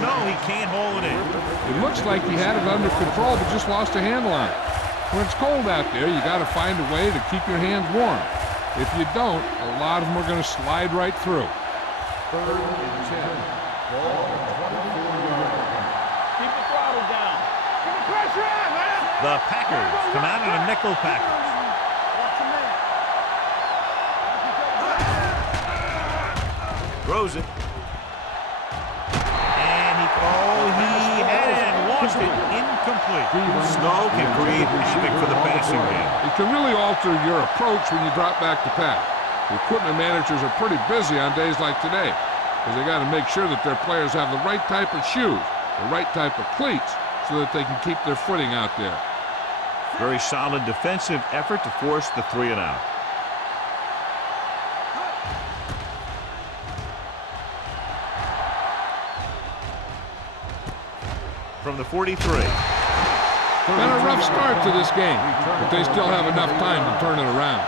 he can't hold it in. It looks like he had it under control, but just lost a handle on it. When it's cold out there, you got to find a way to keep your hands warm. If you don't, a lot of them are going to slide right through. 3rd and 10. Ball on the 24-yard line. Keep the throttle down. Get the pressure on, man. The Packers come out in a nickel package. Watch the man. Throws it. He had it and lost it. Incomplete. Snow can create havoc for the passing game. It can really alter your approach when you drop back to pass. The equipment managers are pretty busy on days like today because they got to make sure that their players have the right type of shoes, the right type of cleats, so that they can keep their footing out there. Very solid defensive effort to force the 3 and out. From the 43. Been a rough start to this game, but they still have enough time to turn it around.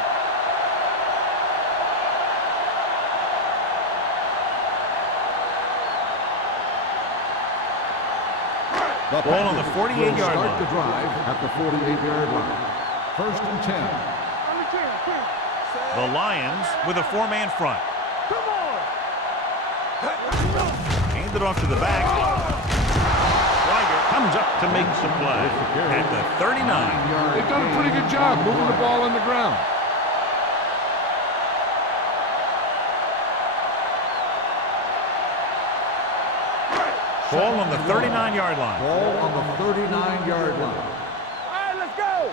Ball on the 48-yard line. Start the drive at the 48-yard line. 1st and 10. The Lions with a 4-man front. Come on. Hand it off to the back. Comes up to make the play at the 39. They've done a pretty good job moving the ball on the ground. Ball on the 39-yard line. Ball on the 39-yard line. All right, let's go.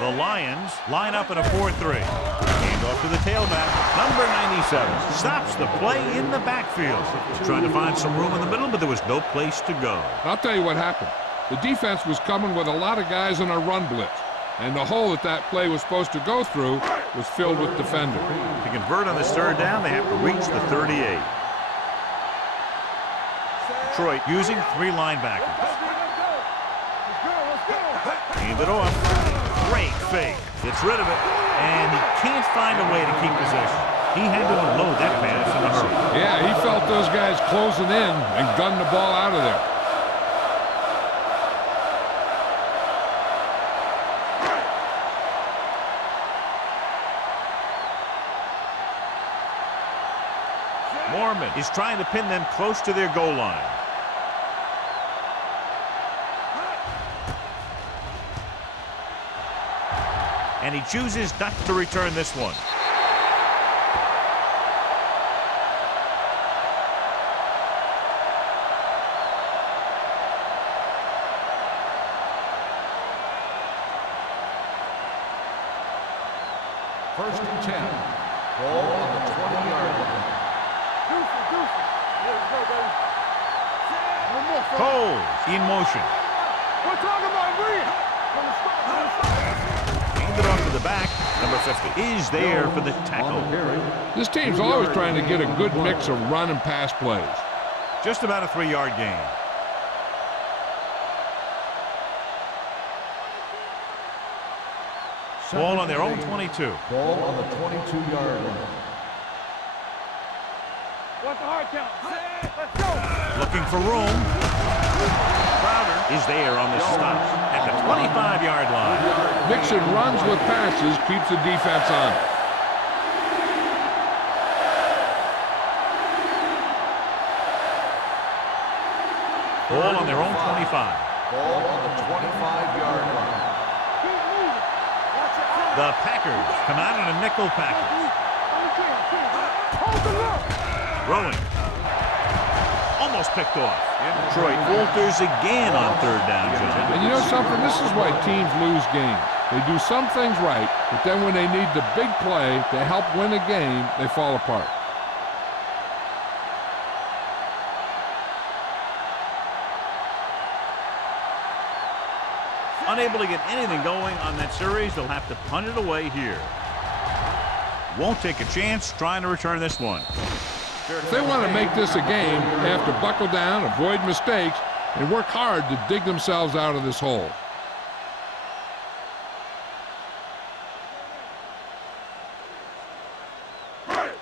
The Lions line up in a 4-3. Hand off to the tailback. Number 97 stops the play in the backfield. Trying to find some room in the middle, but there was no place to go. I'll tell you what happened. The defense was coming with a lot of guys in a run blitz, and the hole that play was supposed to go through was filled with defenders. To convert on this third down, they have to reach the 38. Detroit using 3 linebackers. Hand it off. Great fake. Gets rid of it, and he can't find a way to keep possession. He had to unload that pass in a hurry. Yeah, he felt those guys closing in and gunned the ball out of there. Mormon is trying to pin them close to their goal line. And he chooses not to return this one. First and 10. Ball on the 20-yard line. Deuce. Let's go, baby. One more, fellas. Coles in motion. We're talking about Rhea. From the start. Hand it off to the back. Number 50 is there for the On tackle. the carry. This team's always trying to get a good mix of run and pass plays. Just about a 3-yard gain. Ball on their own 22. Ball on the 22-yard line. What's the hard count? Let's go. Looking for room. Crowder is there on the stop at the 25-yard line. Mixing runs with passes keeps the defense on. Ball on their own 25. Ball on the 25-yard line. Keep moving. Watch it. The Packers come out in a nickel package. Hold the look. Rolling. Almost picked off. Detroit falters again on third down, John. And you know something? This is why teams lose games. They do some things right, but then when they need the big play to help win a game, they fall apart. Unable to get anything going on that series, they'll have to punt it away here. Won't take a chance trying to return this one. If they want to make this a game, they have to buckle down, avoid mistakes, and work hard to dig themselves out of this hole.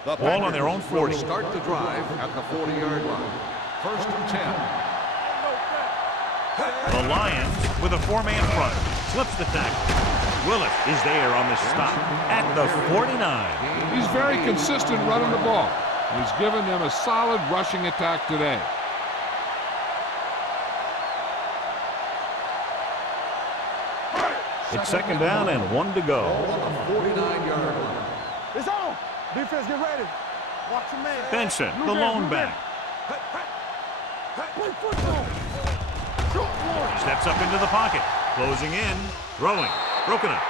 The Ball on their own 40. will start the drive at the 40-yard line. First and 10. The Lions with a 4-man front. Slips the tackle. Willis is there on the stop at the 49. He's very consistent running the ball. He's given them a solid rushing attack today. It's second down and 1 to go. Ball on the 49-yard line. It's on. Defense, get ready. Watch your man. Benson, the lone back. Play football. Short one. Steps up into the pocket. Closing in. Throwing. Broken up.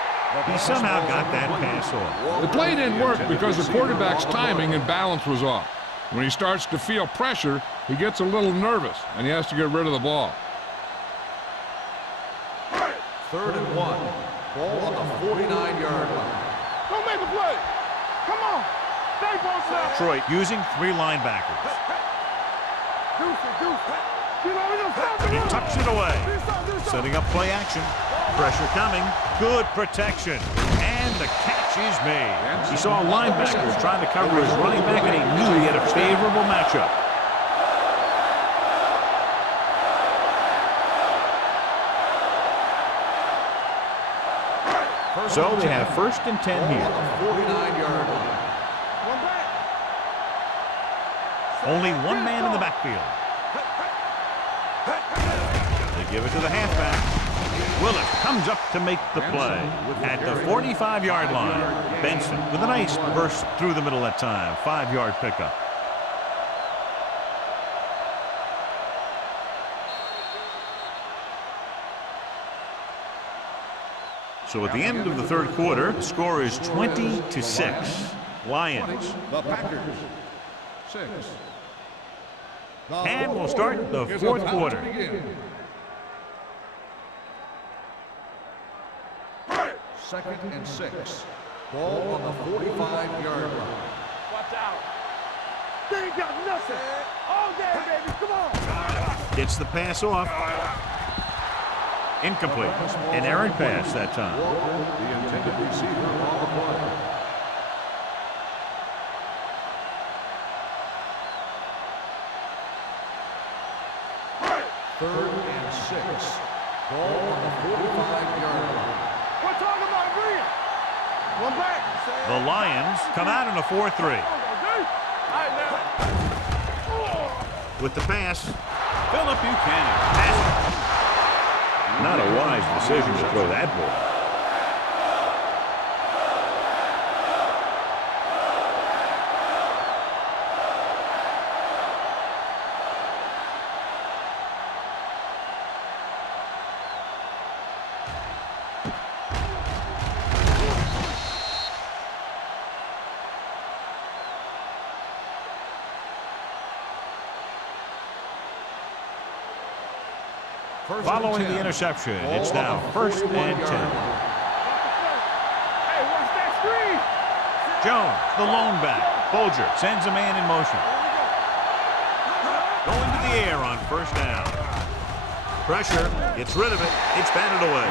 He somehow got that pass off. The play didn't work because the quarterback's timing and balance was off. When he starts to feel pressure, he gets a little nervous, and he has to get rid of the ball. Third and 1. Ball on the 49-yard line. Don't make a play. Come on. Stay both sides. Detroit using 3 linebackers. Deuce. You know, we're going to stop He the run. tucks it away. Do something. Setting up play action. Pressure coming. Good protection. And the catch is made. He saw a linebacker trying to cover his running back, and he knew he had a favorable matchup. So they have first and 10 Ball here. on the 49-yard line. One back. Only one man in the backfield. They give it to the halfback. Willis comes up to make the play at the 45-yard line. Benson with a nice burst through the middle that time. 5-yard pickup. So at the end of the third quarter, the score is 20-6. Lions. The Packers. 6. And we'll start the fourth quarter. Second and 6. Ball on the 45-yard line. Watch out. They ain't got nothing. All day, baby. Come on. Gets the pass off. Incomplete. An errant pass that time. The intended receiver on the play. Third and 6. Ball on the 45-yard line. We're talking about Rhea. One back. The Lions come out in a 4-3. With the pass, Phillip Buchanan. Pass. Not a wise decision to throw that ball. Following the interception, it's now 1st and 10. Hey, watch that screen. Jones, the lone back. Bolger sends a man in motion. Going to the air on 1st down. Pressure, gets rid of it. It's batted away.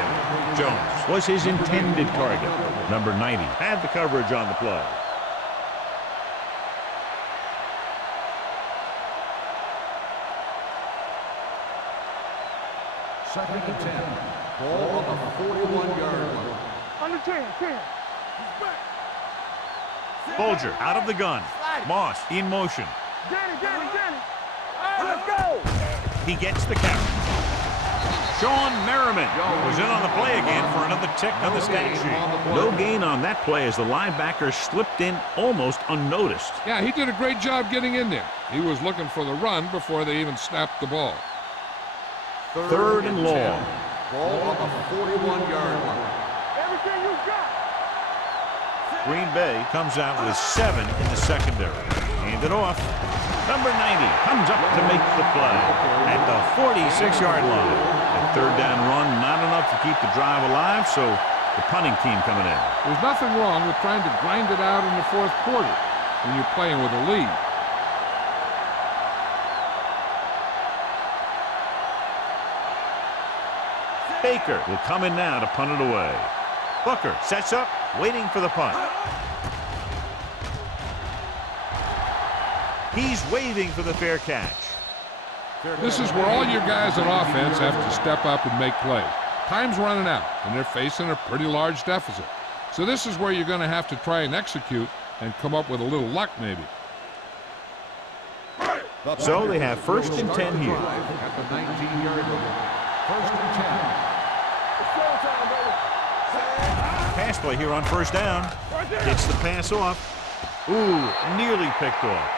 Jones was his intended target. Number 90 had the coverage on the play. Second and 10. Ball on the 41-yard line. Under 10. Bolger out of the gun. Moss in motion. Danny. Hey, let's go. He gets the carry. Sean Merriman was in on the play again for another tick on the stat sheet. No gain on that play as the linebacker slipped in almost unnoticed. Yeah, he did a great job getting in there. He was looking for the run before they even snapped the ball. Third and long. Ball on the 41-yard line. Everything you got. Green Bay comes out with 7 in the secondary. Hand it off. Number 90 comes up to make the play at the 46-yard line. A 3rd down run, not enough to keep the drive alive, so the punting team coming in. There's nothing wrong with trying to grind it out in the 4th quarter when you're playing with a lead. Baker will come in now to punt it away. Booker sets up, waiting for the punt. He's waving for the fair catch. This is where all your guys on offense have to step up and make plays. Time's running out, and they're facing a pretty large deficit. So this is where you're going to have to try and execute and come up with a little luck maybe. So they have 1st and 10 here. At the 19-yard line. 1st and 10. Pass play here on 1st down. Gets the pass off. Ooh, nearly picked off.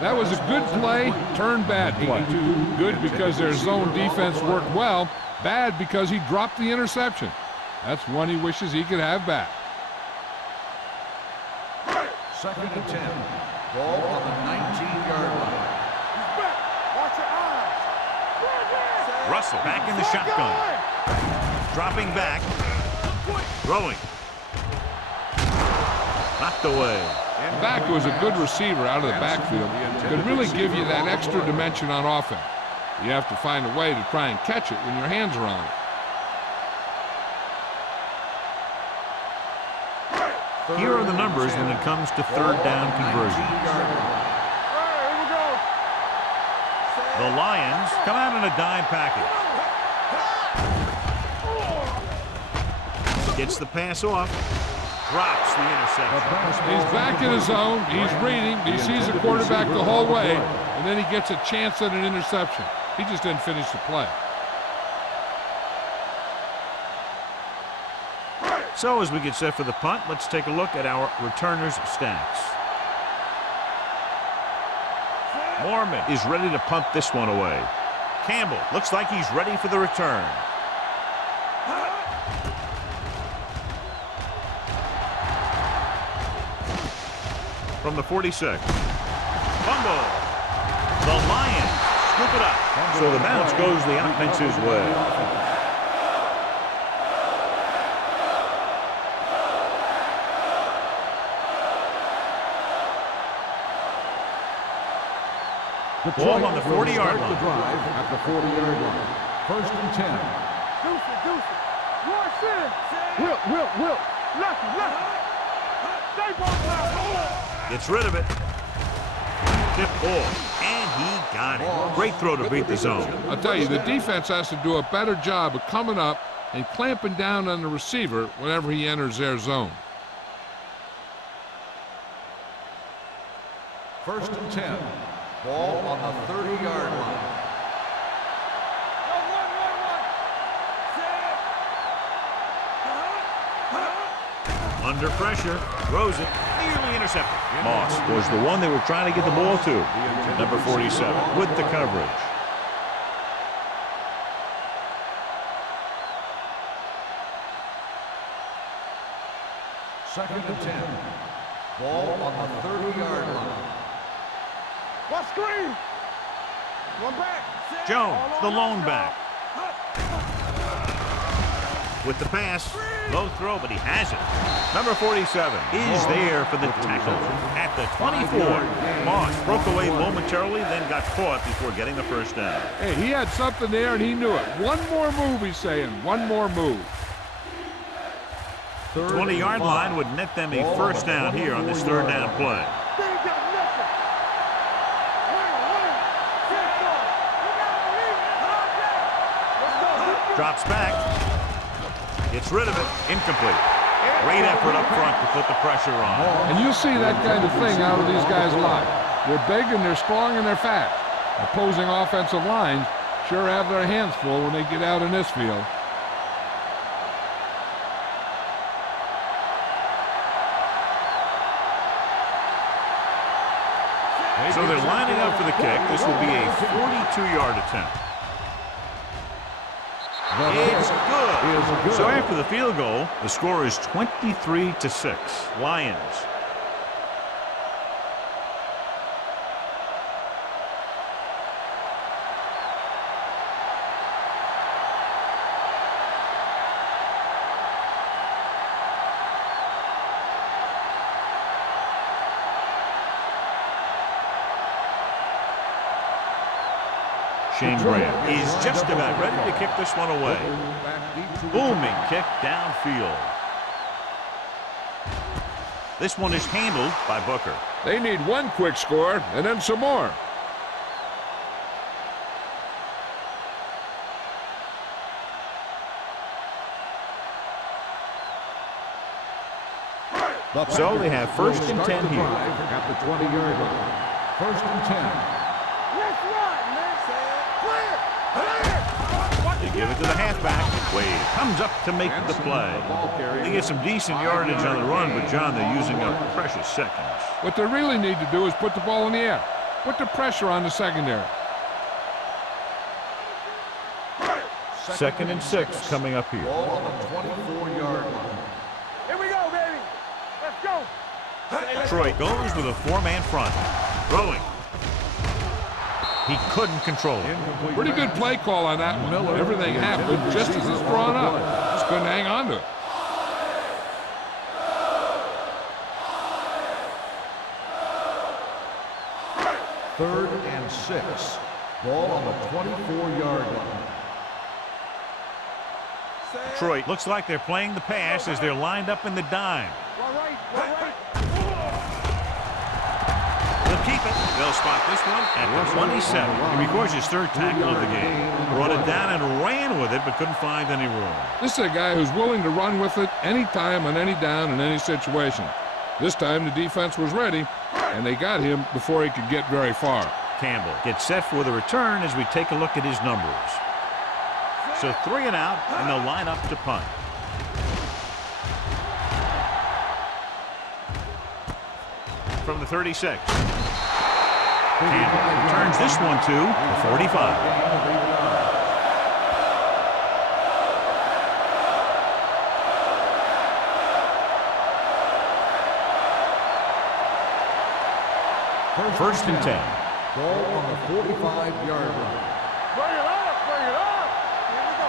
That was a good play, turned bad play. Good because their zone defense worked well. Bad because he dropped the interception. That's one he wishes he could have back. 2nd and 10. Ball on the 19-yard line. Watch your eyes. Russell back in the shotgun. Dropping back. Throwing. Knocked away. Back was a good receiver out of the backfield. Could really give you that extra dimension on offense. You have to find a way to try and catch it when your hands are on it. Here are the numbers when it comes to 3rd down conversion. The Lions come out in a dime package. Gets the pass off. Drops the interception. He's back in his zone. He's reading. He sees the quarterback the whole way, and then he gets a chance at an interception. He just didn't finish the play. So as we get set for the punt, let's take a look at our returners' stats. Mormon is ready to punt this one away. Campbell looks like he's ready for the return. From the 46. Fumble. The Lions scoop it up. So the bounce goes the offense's way. Ball on the 40-yard line. The drive at the 40-yard line. 1st and 10. Will. Lucky. Stay ball. Gets rid of it. Tip ball. And he got it. Great throw to beat the zone. I'll tell you, the defense has to do a better job of coming up and clamping down on the receiver whenever he enters their zone. 1st and 10. Ball on the 30-yard line. Under pressure, throws it, nearly intercepted. Moss was the one they were trying to get the ball to. Number 47 with the coverage. Second and 10. Ball on the 30-yard line. Watch screen. One back. Jones, the lone back. With the pass, low throw, but he has it. Number 47 is there for the tackle at the 24. Moss broke away momentarily, then got caught before getting the first down. Hey, he had something there, and he knew it. One more move, he's saying. One more move. 20-yard line would net them a first down here on this third down play. Drops back. Gets rid of it. Incomplete. Great effort up front to put the pressure on. And you see that kind of thing out of these guys live. They're big and they're strong and they're fast. Opposing offensive lines sure have their hands full when they get out in this field. So they're lining up for the kick. This will be a 42-yard attempt. It's good. So after the field goal, the score is 23-6. Lions. Shane Graham is just about ready to kick this one away. Booming kick downfield. This one is handled by Booker. They need one quick score and then some more. So they have first and 10 here. At the 20-yard line. First and 10. They give it to the halfback. Wade comes up to make the play. They get some decent yardage on the run, but, John, they're using up precious seconds. What they really need to do is put the ball in the air. Put the pressure on the secondary. Second and 6 coming up here. Ball on the 24-yard line. Here we go, baby. Let's go. Detroit goes with a four-man front. Throwing. He couldn't control it. Pretty good play call on that one. Everything happened just as it's drawn up. Just couldn't hang on to it. Third and 6. Ball on the 24-yard line. Detroit looks like they're playing the pass as they're lined up in the dime. They'll keep it. They'll spot this one at the 27. He records his third tackle of the game. Brought it down and ran with it, but couldn't find any room. This is a guy who's willing to run with it anytime, on any down, in any situation. This time the defense was ready, and they got him before he could get very far. Campbell gets set for the return as we take a look at his numbers. So 3 and out, and they'll line up to punt. From the 36. Campbell returns this one to the 45. First and 10. Ball on the 45-yard line. Bring it up, bring it up. Here we go.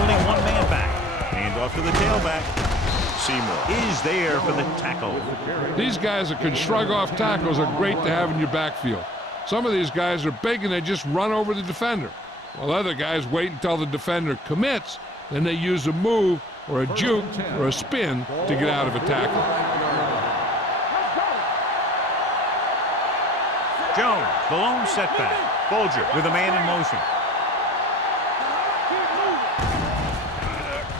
Only one man back. Hand off to the tailback. Seymour is there for the tackle. These guys that can shrug off tackles are great to have in your backfield. Some of these guys are big and they just run over the defender, while other guys wait until the defender commits, then they use a move or a juke or a spin to get out of a tackle. Jones, the lone setback. Bolger with a man in motion.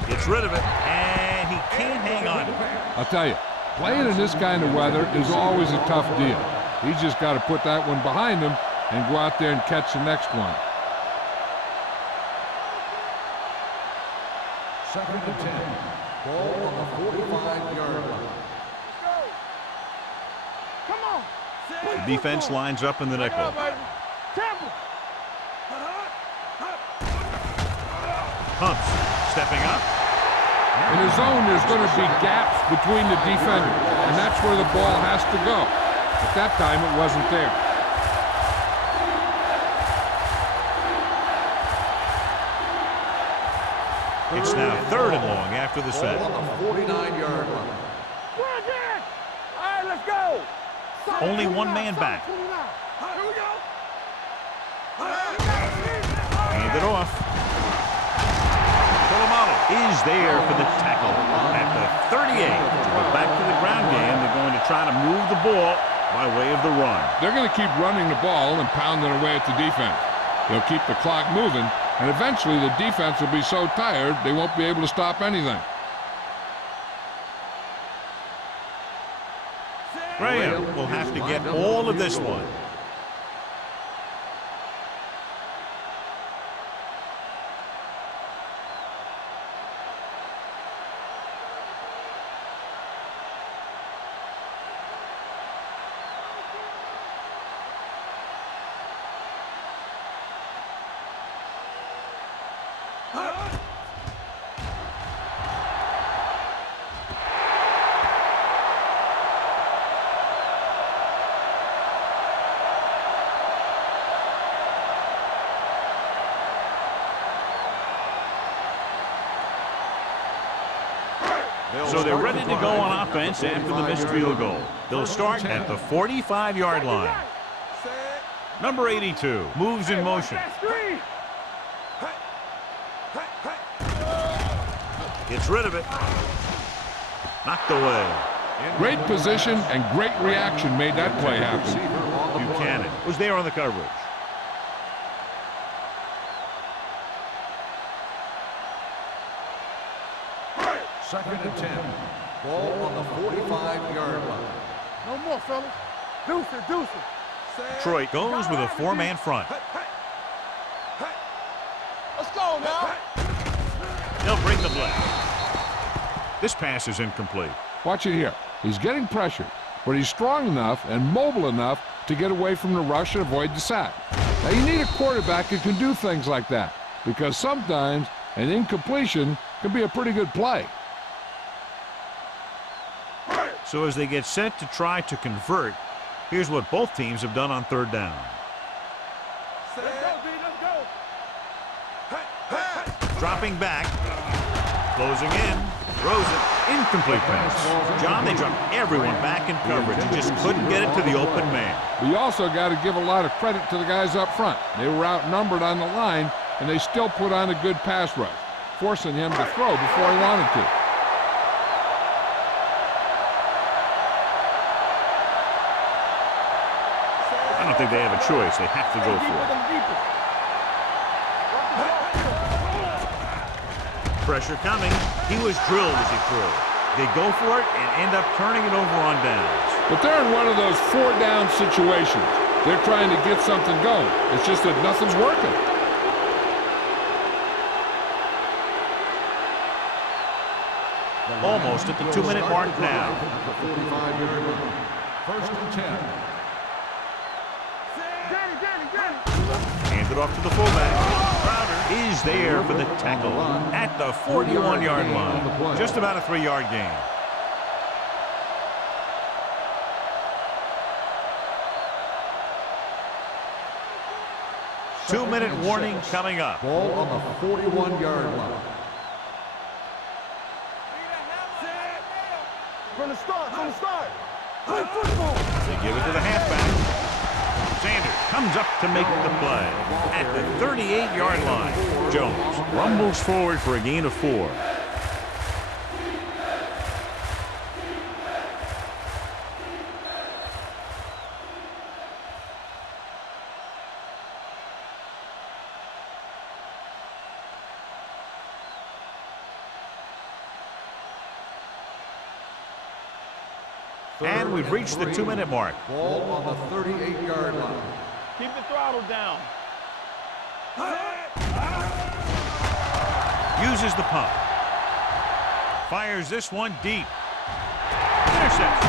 Gets rid of it, and he can't hang on to it. I'll tell you, playing in this kind of weather is always a tough deal. He's just got to put that one behind him and go out there and catch the next one. Second and 10. Ball on the 45-yard line. Come on. The defense lines up in the nickel. Humps stepping up. In the zone, there's going to be gaps between the defenders, and that's where the ball has to go. At that time, it wasn't there. It's now 3rd and long after the set. Ball on the 49-yard line. We're again. All right, let's go. Only one man back. Here we go. Hand it off. Polamalu is there for the tackle at the 38. But back to the ground game. They're going to try to move the ball by way of the run. They're going to keep running the ball and pounding away at the defense. They'll keep the clock moving, and eventually the defense will be so tired they won't be able to stop anything. Graham will have to get all of this one. So they're ready to go on offense after the missed field goal. They'll start at the 45-yard line. Number 82 moves in motion. Gets rid of it. Knocked away. Great position and great reaction made that play happen. Buchanan was there on the coverage. Second and 10. Ball on the 45-yard line. No more, fellas. Deuce it, deuce it. Detroit goes with a 4-man front. Let's go now. They'll bring the blitz. This pass is incomplete. Watch it here. He's getting pressured, but he's strong enough and mobile enough to get away from the rush and avoid the sack. Now, you need a quarterback who can do things like that, because sometimes an incompletion can be a pretty good play. So as they get set to try to convert, here's what both teams have done on 3rd down. Let's go, D, let's go. Dropping back, closing in, throws it, incomplete pass. John, they dropped everyone back in coverage and just couldn't get it to the open man. But you also got to give a lot of credit to the guys up front. They were outnumbered on the line, and they still put on a good pass rush, forcing him to throw before he wanted to. I don't think they have a choice. They have to go for it. Pressure coming. He was drilled as he threw. They go for it and end up turning it over on downs. But they're in one of those 4-down situations. They're trying to get something going. It's just that nothing's working. Almost at the 2-minute mark now. 45-yard line. First and 10. Hand it off to the fullback. Crowder is there for the tackle at the 41-yard line. Just about a 3-yard gain. Two-minute warning coming up. Ball on the 41-yard line. From the start, Play football. They give it to the halfback. Sanders comes up to make the play at the 38-yard line. Jones rumbles forward for a gain of 4. And we've reached the 2-minute mark. Ball on the 38-yard line. Keep the throttle down. Uses the pump. Fires this one deep. Interception.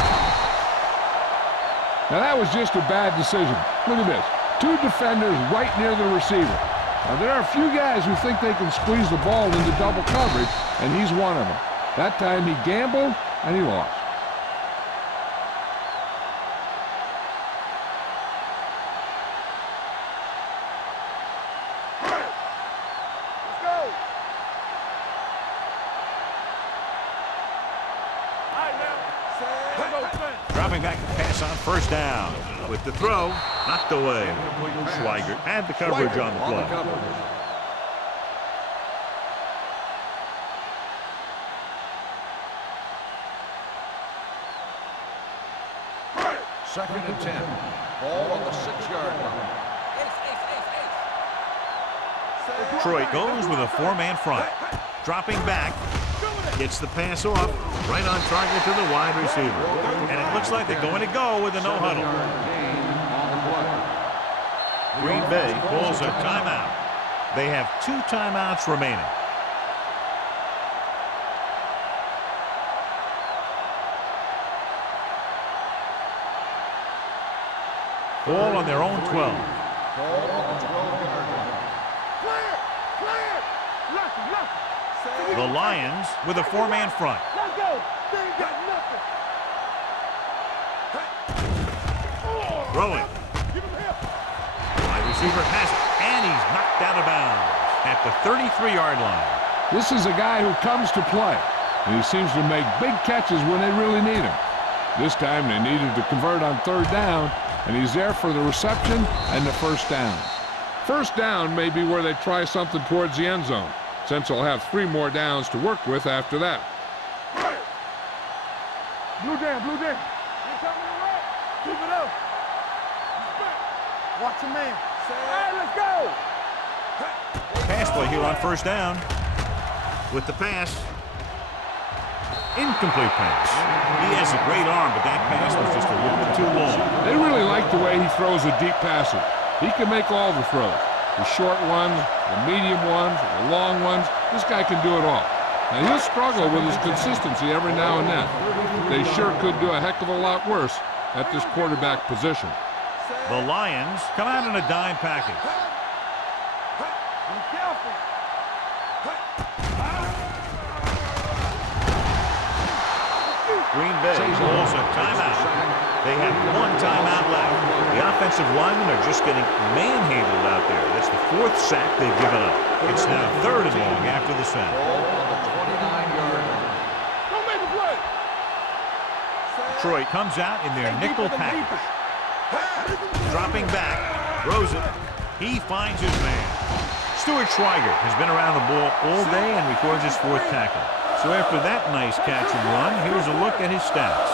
Now, that was just a bad decision. Look at this. 2 defenders right near the receiver. Now, there are a few guys who think they can squeeze the ball into double coverage, and he's one of them. That time he gambled, and he lost. coming back to pass on first down. With the throw, knocked away. Schweigert had the coverage on the play. Second and 10. Ball on the 6-yard line. Detroit goes with a 4-man front. Dropping back, gets the pass off, right on target to the wide receiver. And it looks like they're going to go with a no-huddle. Green Bay calls a timeout. They have 2 timeouts remaining. Ball on their own 12. Ball on the 12-yard line. The Lions with a 4-man front. Let's go. They ain't got nothing. Throwing. Give him help. Wide receiver has it, and he's knocked out of bounds at the 33-yard line. This is a guy who comes to play, and he seems to make big catches when they really need him. This time they needed to convert on 3rd down, and he's there for the reception and the first down. First down may be where they try something towards the end zone, since they'll have 3 more downs to work with after that. Blue jam, blue jam. You coming around? Keep it up. Watch your man. Hey, let's go. Pass play here on first down. With the pass. Incomplete pass. He has a great arm, but that pass was just a little bit too long. They really like the way he throws the deep passes. He can make all the throws. The short ones, the medium ones, the long ones. This guy can do it all. Now, he'll struggle with his consistency every now and then. They sure could do a heck of a lot worse at this quarterback position. The Lions come out in a dime package. Be careful. Green Bay calls a timeout. They have 1 timeout left. The offensive linemen are just getting manhandled out there. That's the 4th sack they've given up. It's now 3rd and long after the sack. Ball on the 29-yard line. Don't make a play. Detroit comes out in their nickel package. Dropping back, throws it. He finds his man. Stuart Schweigert has been around the ball all day and records his 4th tackle. So after that nice catch and run, here's a look at his stats.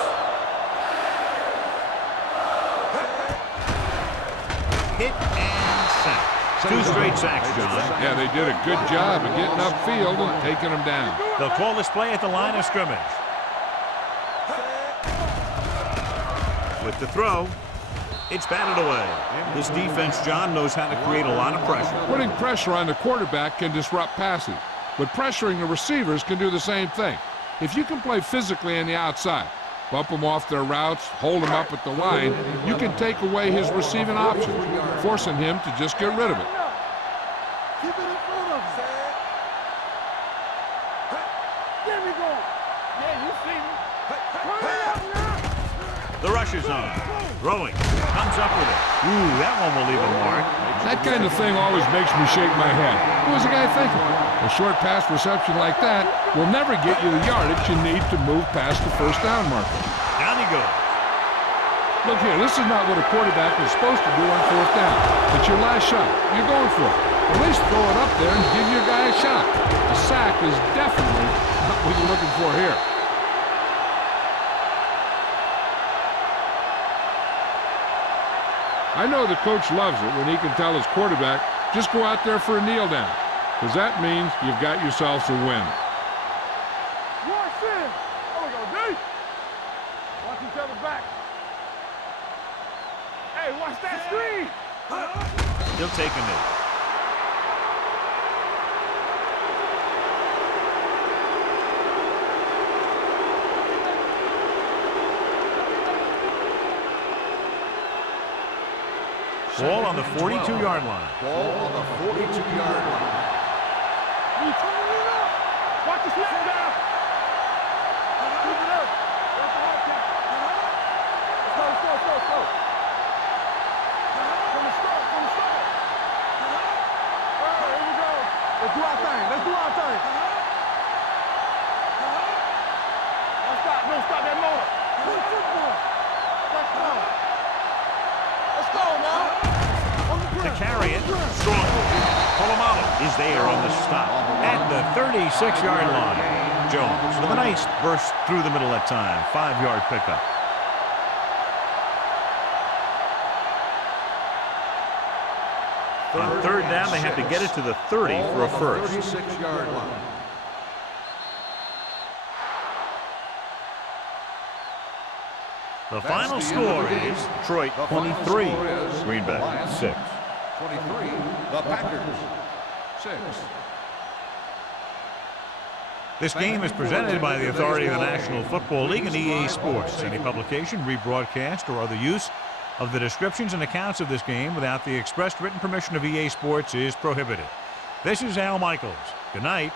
Hit and sack. 2 straight sacks, John. Yeah, they did a good job of getting upfield and taking him down. They'll call this play at the line of scrimmage. With the throw, it's batted away. This defense, John, knows how to create a lot of pressure. Putting pressure on the quarterback can disrupt passing, but pressuring the receivers can do the same thing. If you can play physically on the outside, bump them off their routes, hold them up at the line, you can take away his receiving options, forcing him to just get rid of it. Keep it in front of him. There we go. Yeah, you see me. Turn it up now. The rush is on. Throwing. Comes up with it. Ooh, that one will leave a mark. That kind of thing always makes me shake my head. What was the guy thinking? A short pass reception like that will never get you the yardage you need to move past the first down marker. Down he goes. Look here, this is not what a quarterback is supposed to do on 4th down. It's your last shot. You're going for it. At least throw it up there and give your guy a shot. A sack is definitely not what you're looking for here. I know the coach loves it when he can tell his quarterback, just go out there for a kneel down, because that means you've got yourselves a win. Watch in. Oh, we go deep. Watch each other back. Hey, watch that screen. He'll take a knee. Ball on the 42-yard line. Ball on the 42-yard line. You turn it up. Watch the snap down. Keep it up. Watch the hard count. Let's go, let's go, let's go, let's go. From the start, from the start. All right, here we go. Let's do our thing. Let's do our thing. Don't stop that motor. Good football. carry it. Strong. Polamalu is there on the stop at the 36-yard line. Jones with a nice burst through the middle that time. 5-yard pickup. On third down, they have to get it to the 30 for a first. 36-yard line. The final score is Detroit 23, Green Bay 6. 23, the Packers 6. This game is presented by the authority of the National Football League and EA Sports. Any publication, rebroadcast, or other use of the descriptions and accounts of this game without the expressed written permission of EA Sports is prohibited. This is Al Michaels. Good night.